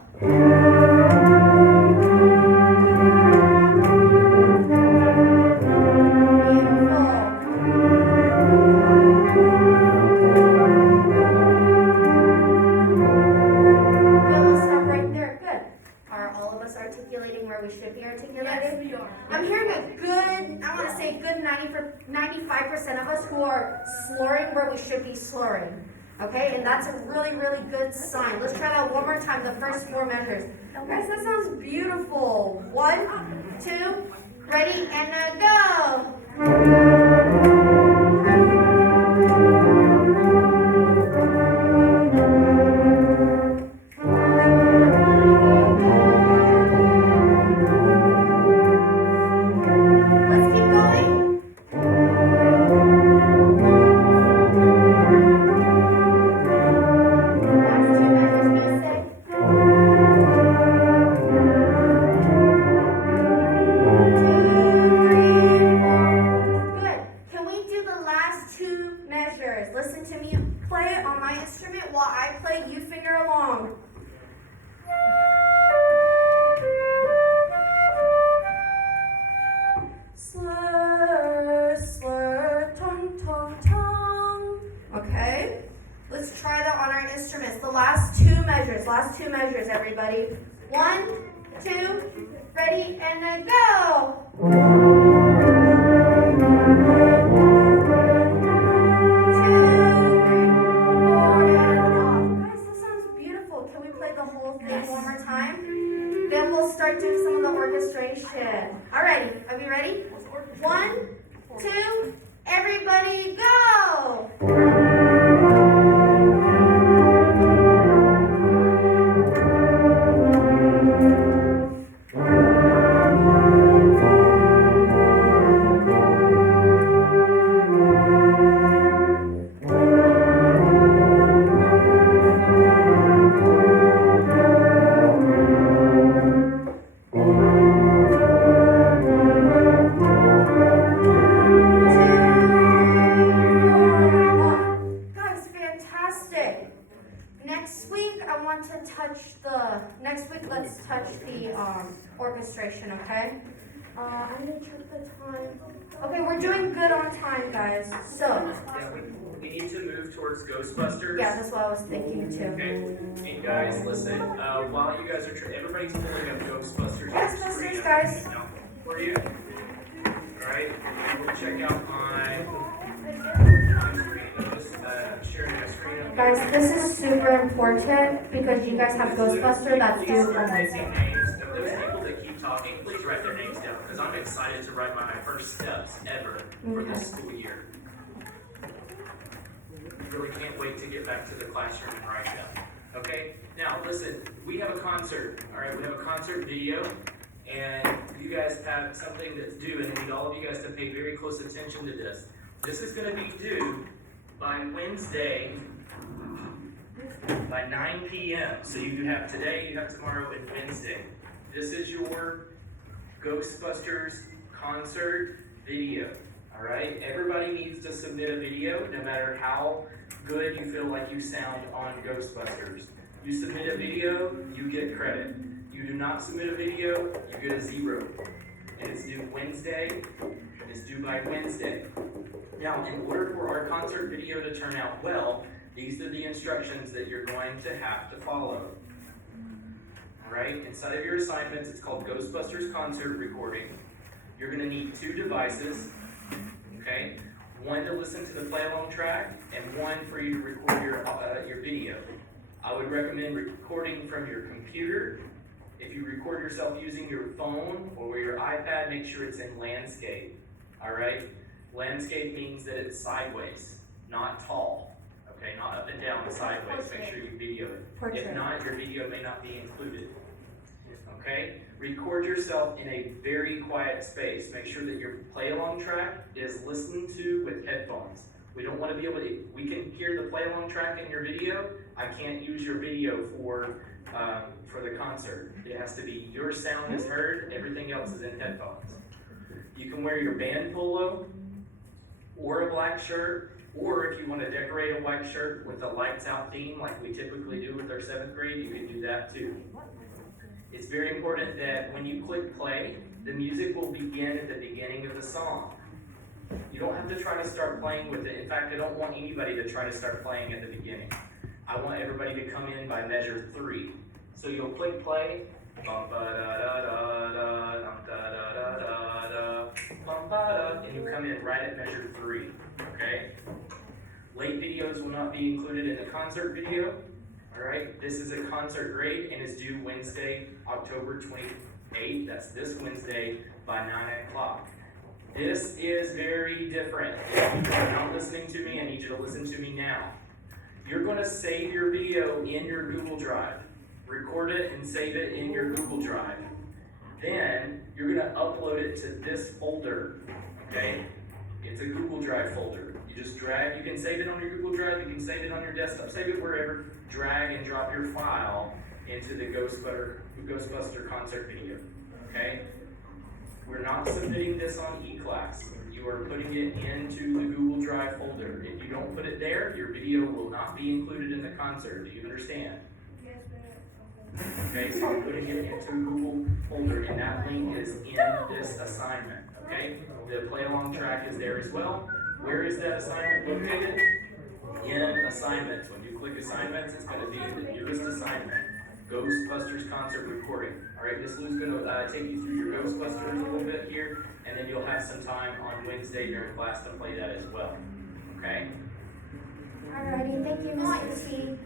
Articulating where we should be articulating? Yes, we are. I'm hearing a good, I want to say good 95% of us who are slurring where we should be slurring. Okay, and that's a really, really good sign. Let's try that one more time, the first 4 measures. Guys, that sounds beautiful. 1, 2, ready, and go! Let's keep going. Last 2 measures, music. 2, 3, 4. Good. Can we do the last 2 measures? Listen to me play it on my instrument while I play, you finger along. Slur, slur, tongue, tongue, tongue. Okay, let's try that on our instruments. The last 2 measures, everybody. 1, 2, ready, and then go! 2, 3, 4, and off. Guys, this sounds beautiful. Can we play the whole thing one more time? Then we'll start doing some of the orchestration. Alrighty, are we ready? 1, orchestration, okay? I'm gonna check the time. Okay, we're doing good on time, guys, so, Yeah, we need to move towards Ghostbusters. yeah, that's what I was thinking too. Okay, and guys, listen, while you guys are, everybody's pulling up Ghostbusters. Yes, on the screen. Ghostbusters, guys. For you. Alright, we'll check out my screen, just, sharing my screen. up there. Guys, this is super important because you guys have Ghostbuster that's Please due start almost. taking names of those people that keep talking, please write their names down, because I'm excited to write my first steps ever for this school year. Really can't wait to get back to the classroom and write them. Okay, now listen, we have a concert, all right, we have a concert video, and you guys have something that's due, and I need all of you guys to pay very close attention to this. This is gonna be due by Wednesday, by 9 p.m. So you have today, you have tomorrow, and Wednesday. This is your Ghostbusters concert video, all right? Everybody needs to submit a video, no matter how good you feel like you sound on Ghostbusters. You submit a video, you get credit. You do not submit a video, you get a 0. And it's due Wednesday, it's due by Wednesday. Now, in order for our concert video to turn out well, these are the instructions that you're going to have to follow. Alright, inside of your assignments, it's called Ghostbusters Concert Recording. You're going to need 2 devices, okay? One to listen to the play-along track, and one for you to record your video. I would recommend recording from your computer. If you record yourself using your phone or your iPad, make sure it's in landscape, alright? Landscape means that it's sideways, not tall, okay? Not up and down, but sideways. Make sure you video it. If not, your video may not be included, okay? Record yourself in a very quiet space. Make sure that your play-along track is listened to with headphones. We don't want to be able to, we can hear the play-along track in your video. I can't use your video for the concert. It has to be your sound is heard, everything else is in headphones. You can wear your band polo or a black shirt, or if you want to decorate a white shirt with a lights out theme like we typically do with our 7th grade, you can do that too. It's very important that when you click play, the music will begin at the beginning of the song. You don't have to try to start playing with it. In fact, I don't want anybody to try to start playing at the beginning. I want everybody to come in by measure 3. So you'll click play, and you come in right at measure 3, okay? Late videos will not be included in the concert video, all right? This is a concert grade and is due Wednesday, October 28th. That's this Wednesday by 9 o'clock. This is very different. If you are not listening to me, I need you to listen to me now. You're going to save your video in your Google Drive. Record it and save it in your Google Drive. Then you're going to upload it to this folder, okay? It's a Google Drive folder. You just drag, you can save it on your Google Drive, you can save it on your desktop, save it wherever, drag and drop your file into the Ghostbuster concert video, okay? We're not submitting this on eClass. You are putting it into the Google Drive folder. If you don't put it there, your video will not be included in the concert. Do you understand? Yes, ma'am. Okay, so you're putting it into a Google folder, and that link is in this assignment, okay? The play-along track is there as well. Where is that assignment located? In assignments. When you click assignments, it's going to be the newest assignment, Ghostbusters concert recording. All right, Miss Lou's going to take you through your Ghostbusters a little bit here, and then you'll have some time on Wednesday during class to play that as well, okay? Alrighty, thank you, Ms. T.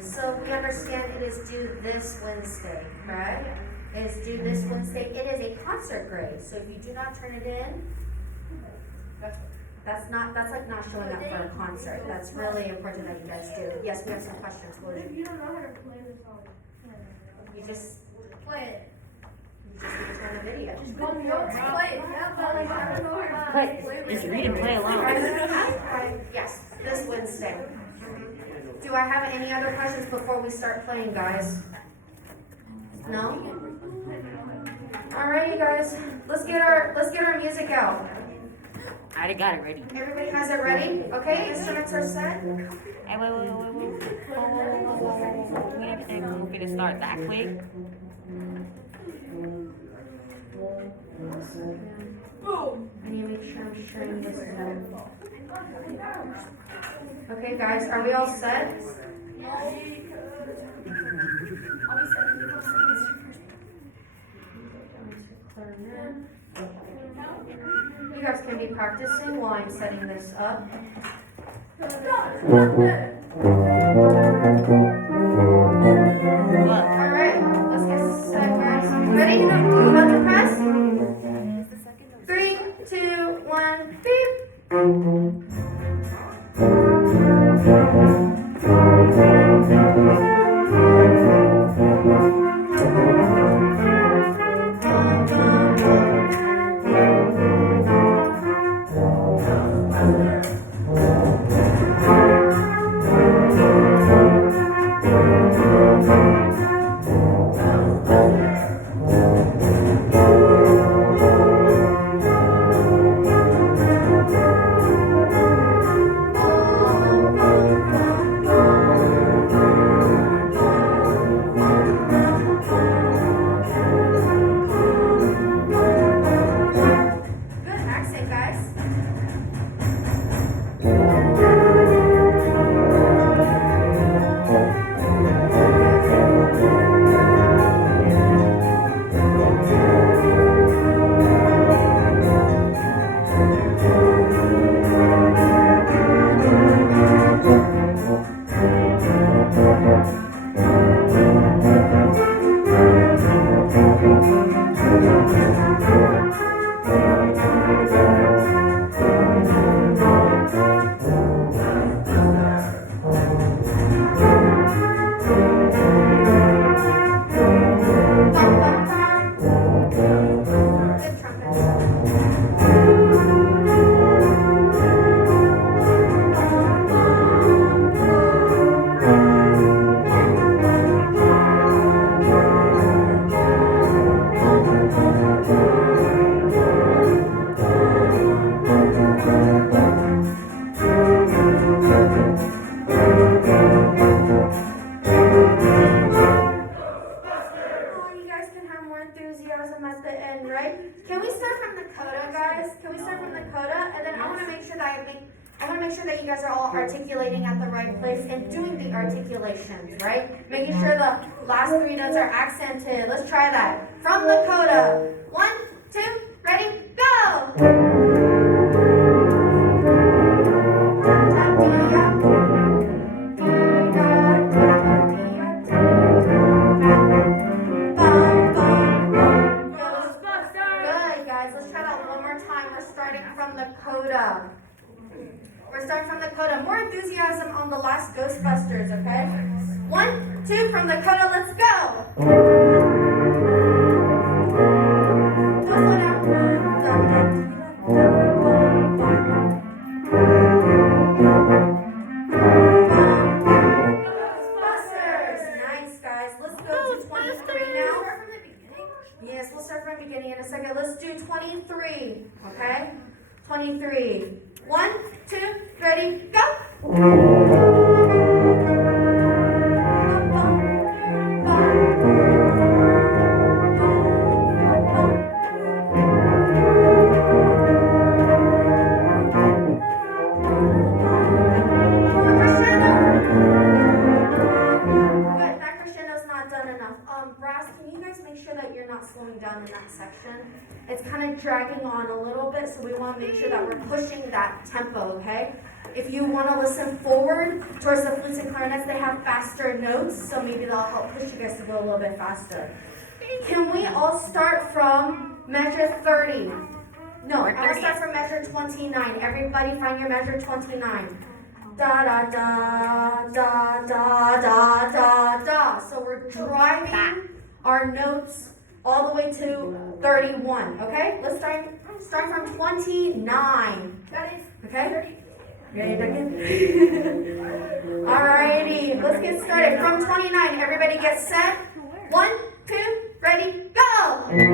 So we understand it is due this Wednesday, correct? It is due this Wednesday. It is a concert grade, so if you do not turn it in, that's like not showing up for a concert. That's really important that you guys do. Yes, we have some questions. What is If it? you don't know how to play the song, You just play it. need to turn the video. Just go me over. Play it. Yeah, but like, I don't know how to Play. play it. Just read and play along. Yes, this Wednesday. Do I have any other questions before we start playing, guys? No? Alrighty, guys, let's get our music out. I already got it ready. Everybody has it ready? Okay, instruments are set. Hey, wait. We need everything. We need to start that quick. this. I need to make sure I'm sharing this with them. Okay, guys, are we all set? You guys can be practicing while I'm setting this up. Alright, let's get set, guys. Ready? You about to press? 3, 2, 1, beep. Good accent, guys. Good trumpet. Oh, you guys can have more enthusiasm at the end, right? Can we start from the coda, guys? Can we start from the coda? And then I want to make sure that you guys are all articulating at the right place and doing the articulations, right? Making sure the last 3 notes are accented. Let's try that. From the coda. 1, 2, ready, go! Good, guys. Let's try that one more time. We're starting from the coda. We're starting from the coda. More enthusiasm on the last Ghostbusters, okay? 1, 2, from the coda, let's go! Go slow down. Ghostbusters! Nice, guys. Let's go to 23 now. Yes, we'll start from the beginning in a second. Let's do 23, okay? 23. 1, 2, ready, go! Good, that crescendo's not done enough. Brass, can you guys make sure that you're not slowing down in that section? It's kind of dragging on a little bit, so we want to make sure that we're pushing that tempo, okay? If you want to listen forward towards the flutes and clarinets, they have faster notes, so maybe that'll help push you guys to go a little bit faster. Can we all start from measure 30? No, I want to start from measure 29. Everybody find your measure 29. Da da da da da da da da. So we're driving our notes all the way to 31. Okay, let's start from 29. Okay. Ready, Duncan? Alrighty, let's get started. From 29, everybody get set. 1, 2, ready, go! Good.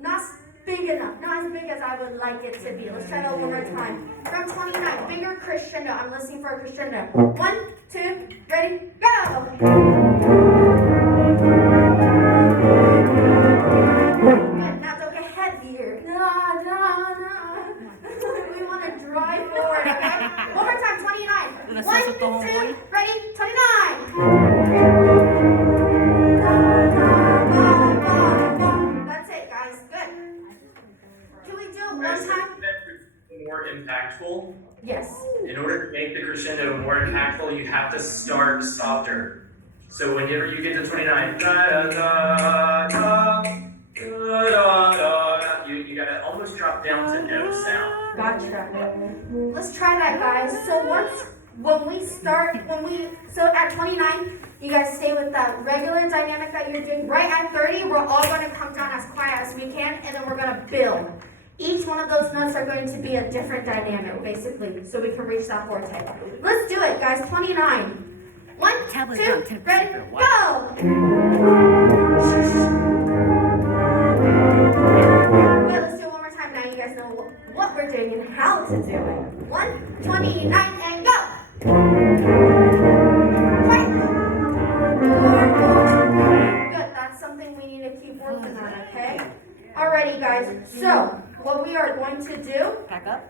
Not big enough. Not as big as I would like it to be. Let's try that one more time. From 29, bigger crescendo. I'm listening for a crescendo. 1, 2, ready, go! Yes. In order to make the crescendo more impactful, you have to start softer. So whenever you get to 29, da da da da, da da, you gotta almost drop down to no sound. Gotcha. Let's try that, guys. So so at 29, you guys stay with that regular dynamic that you're doing. Right at 30, we're all going to come down as quiet as we can, and then we're going to build. Each one of those notes are going to be a different dynamic, basically, so we can reach that forte. Let's do it, guys. 29. 1, 2, ready, go! Okay, let's do it one more time. Now you guys know what we're doing and how to do it. 1, 29, and go! Quiet. Good, that's something we need to keep working on, okay? Alrighty, guys, so what we are going to do, Back up.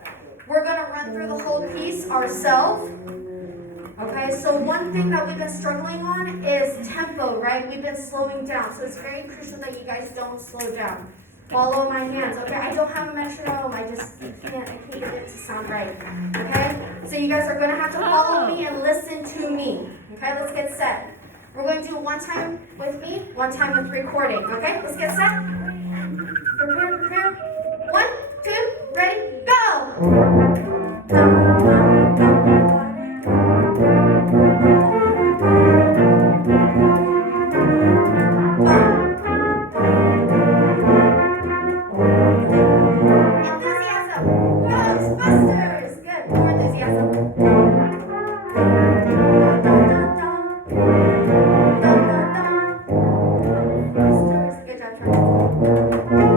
we're going to run through the whole piece ourselves. Okay, so one thing that we've been struggling on is tempo, right? We've been slowing down, so it's very crucial that you guys don't slow down. Follow my hands, okay? I don't have a metronome, I can't get it to sound right, okay? So you guys are gonna have to follow me and listen to me, okay? Let's get set. We're going to do one time with me, one time with recording, okay? Let's get set. Prepare. 1, 2, ready, go! Enthusiasm! Ghostbusters! Good, more enthusiasm. Ghostbusters, good job, Charlie.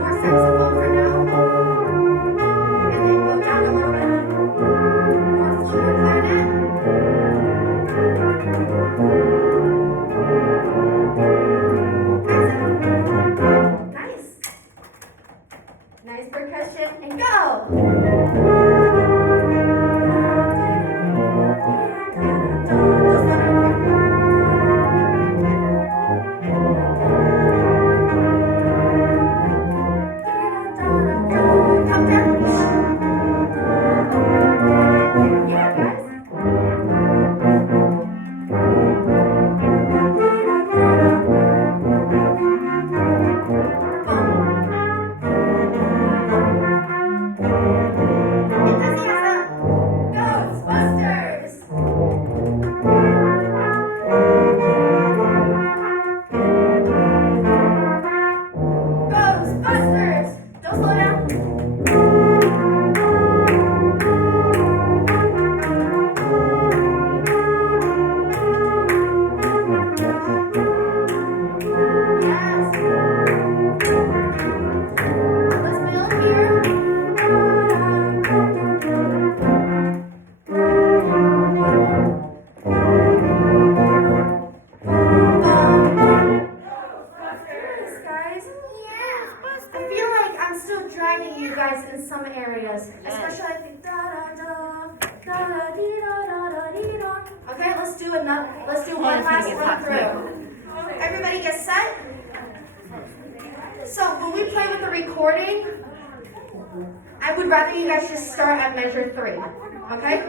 More saxophone for now. And then go down a little bit. More flute or clarinet. Nice. Nice percussion and go. Come down. Yeah, guys. Enthusiasm! Ghostbusters! Ghostbusters! Don't slow down. Yes. Let's build here. Ghostbusters, guys. Yeah. I feel like I'm still dragging you guys in some areas, especially I think da da da da da dee da da da dee da. Okay, let's do another. Let's do one last run through. Everybody get set. So when we play with the recording, I would rather you guys just start at measure 3. Okay?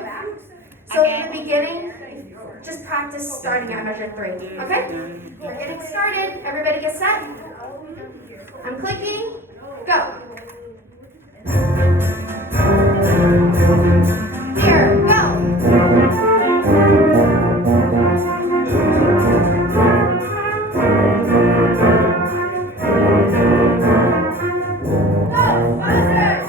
So in the beginning, just practice starting at measure 3. Okay? We're getting started. Everybody get set. I'm clicking. Go. Here, go. Ghostbusters!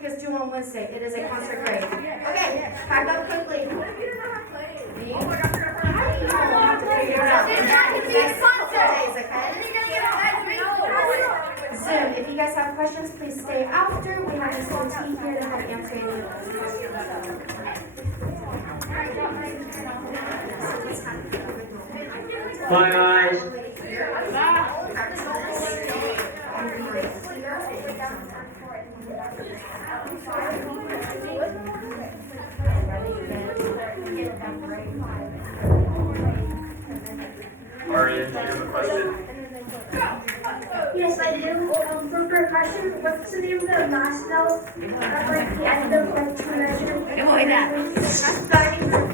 project is due on Wednesday. It is a concert grade. Okay, pack up quickly. Oh my God, you're gonna Figure it out. Next couple days, okay? Zoom, if you guys have questions, please stay after. We have this whole team here to help answer any Bye, guys. Arian, do you have a question? Yes, I do. For percussion, what's the name of the last note at like the end of like two measures? ¿Qué voy a dar? Starting from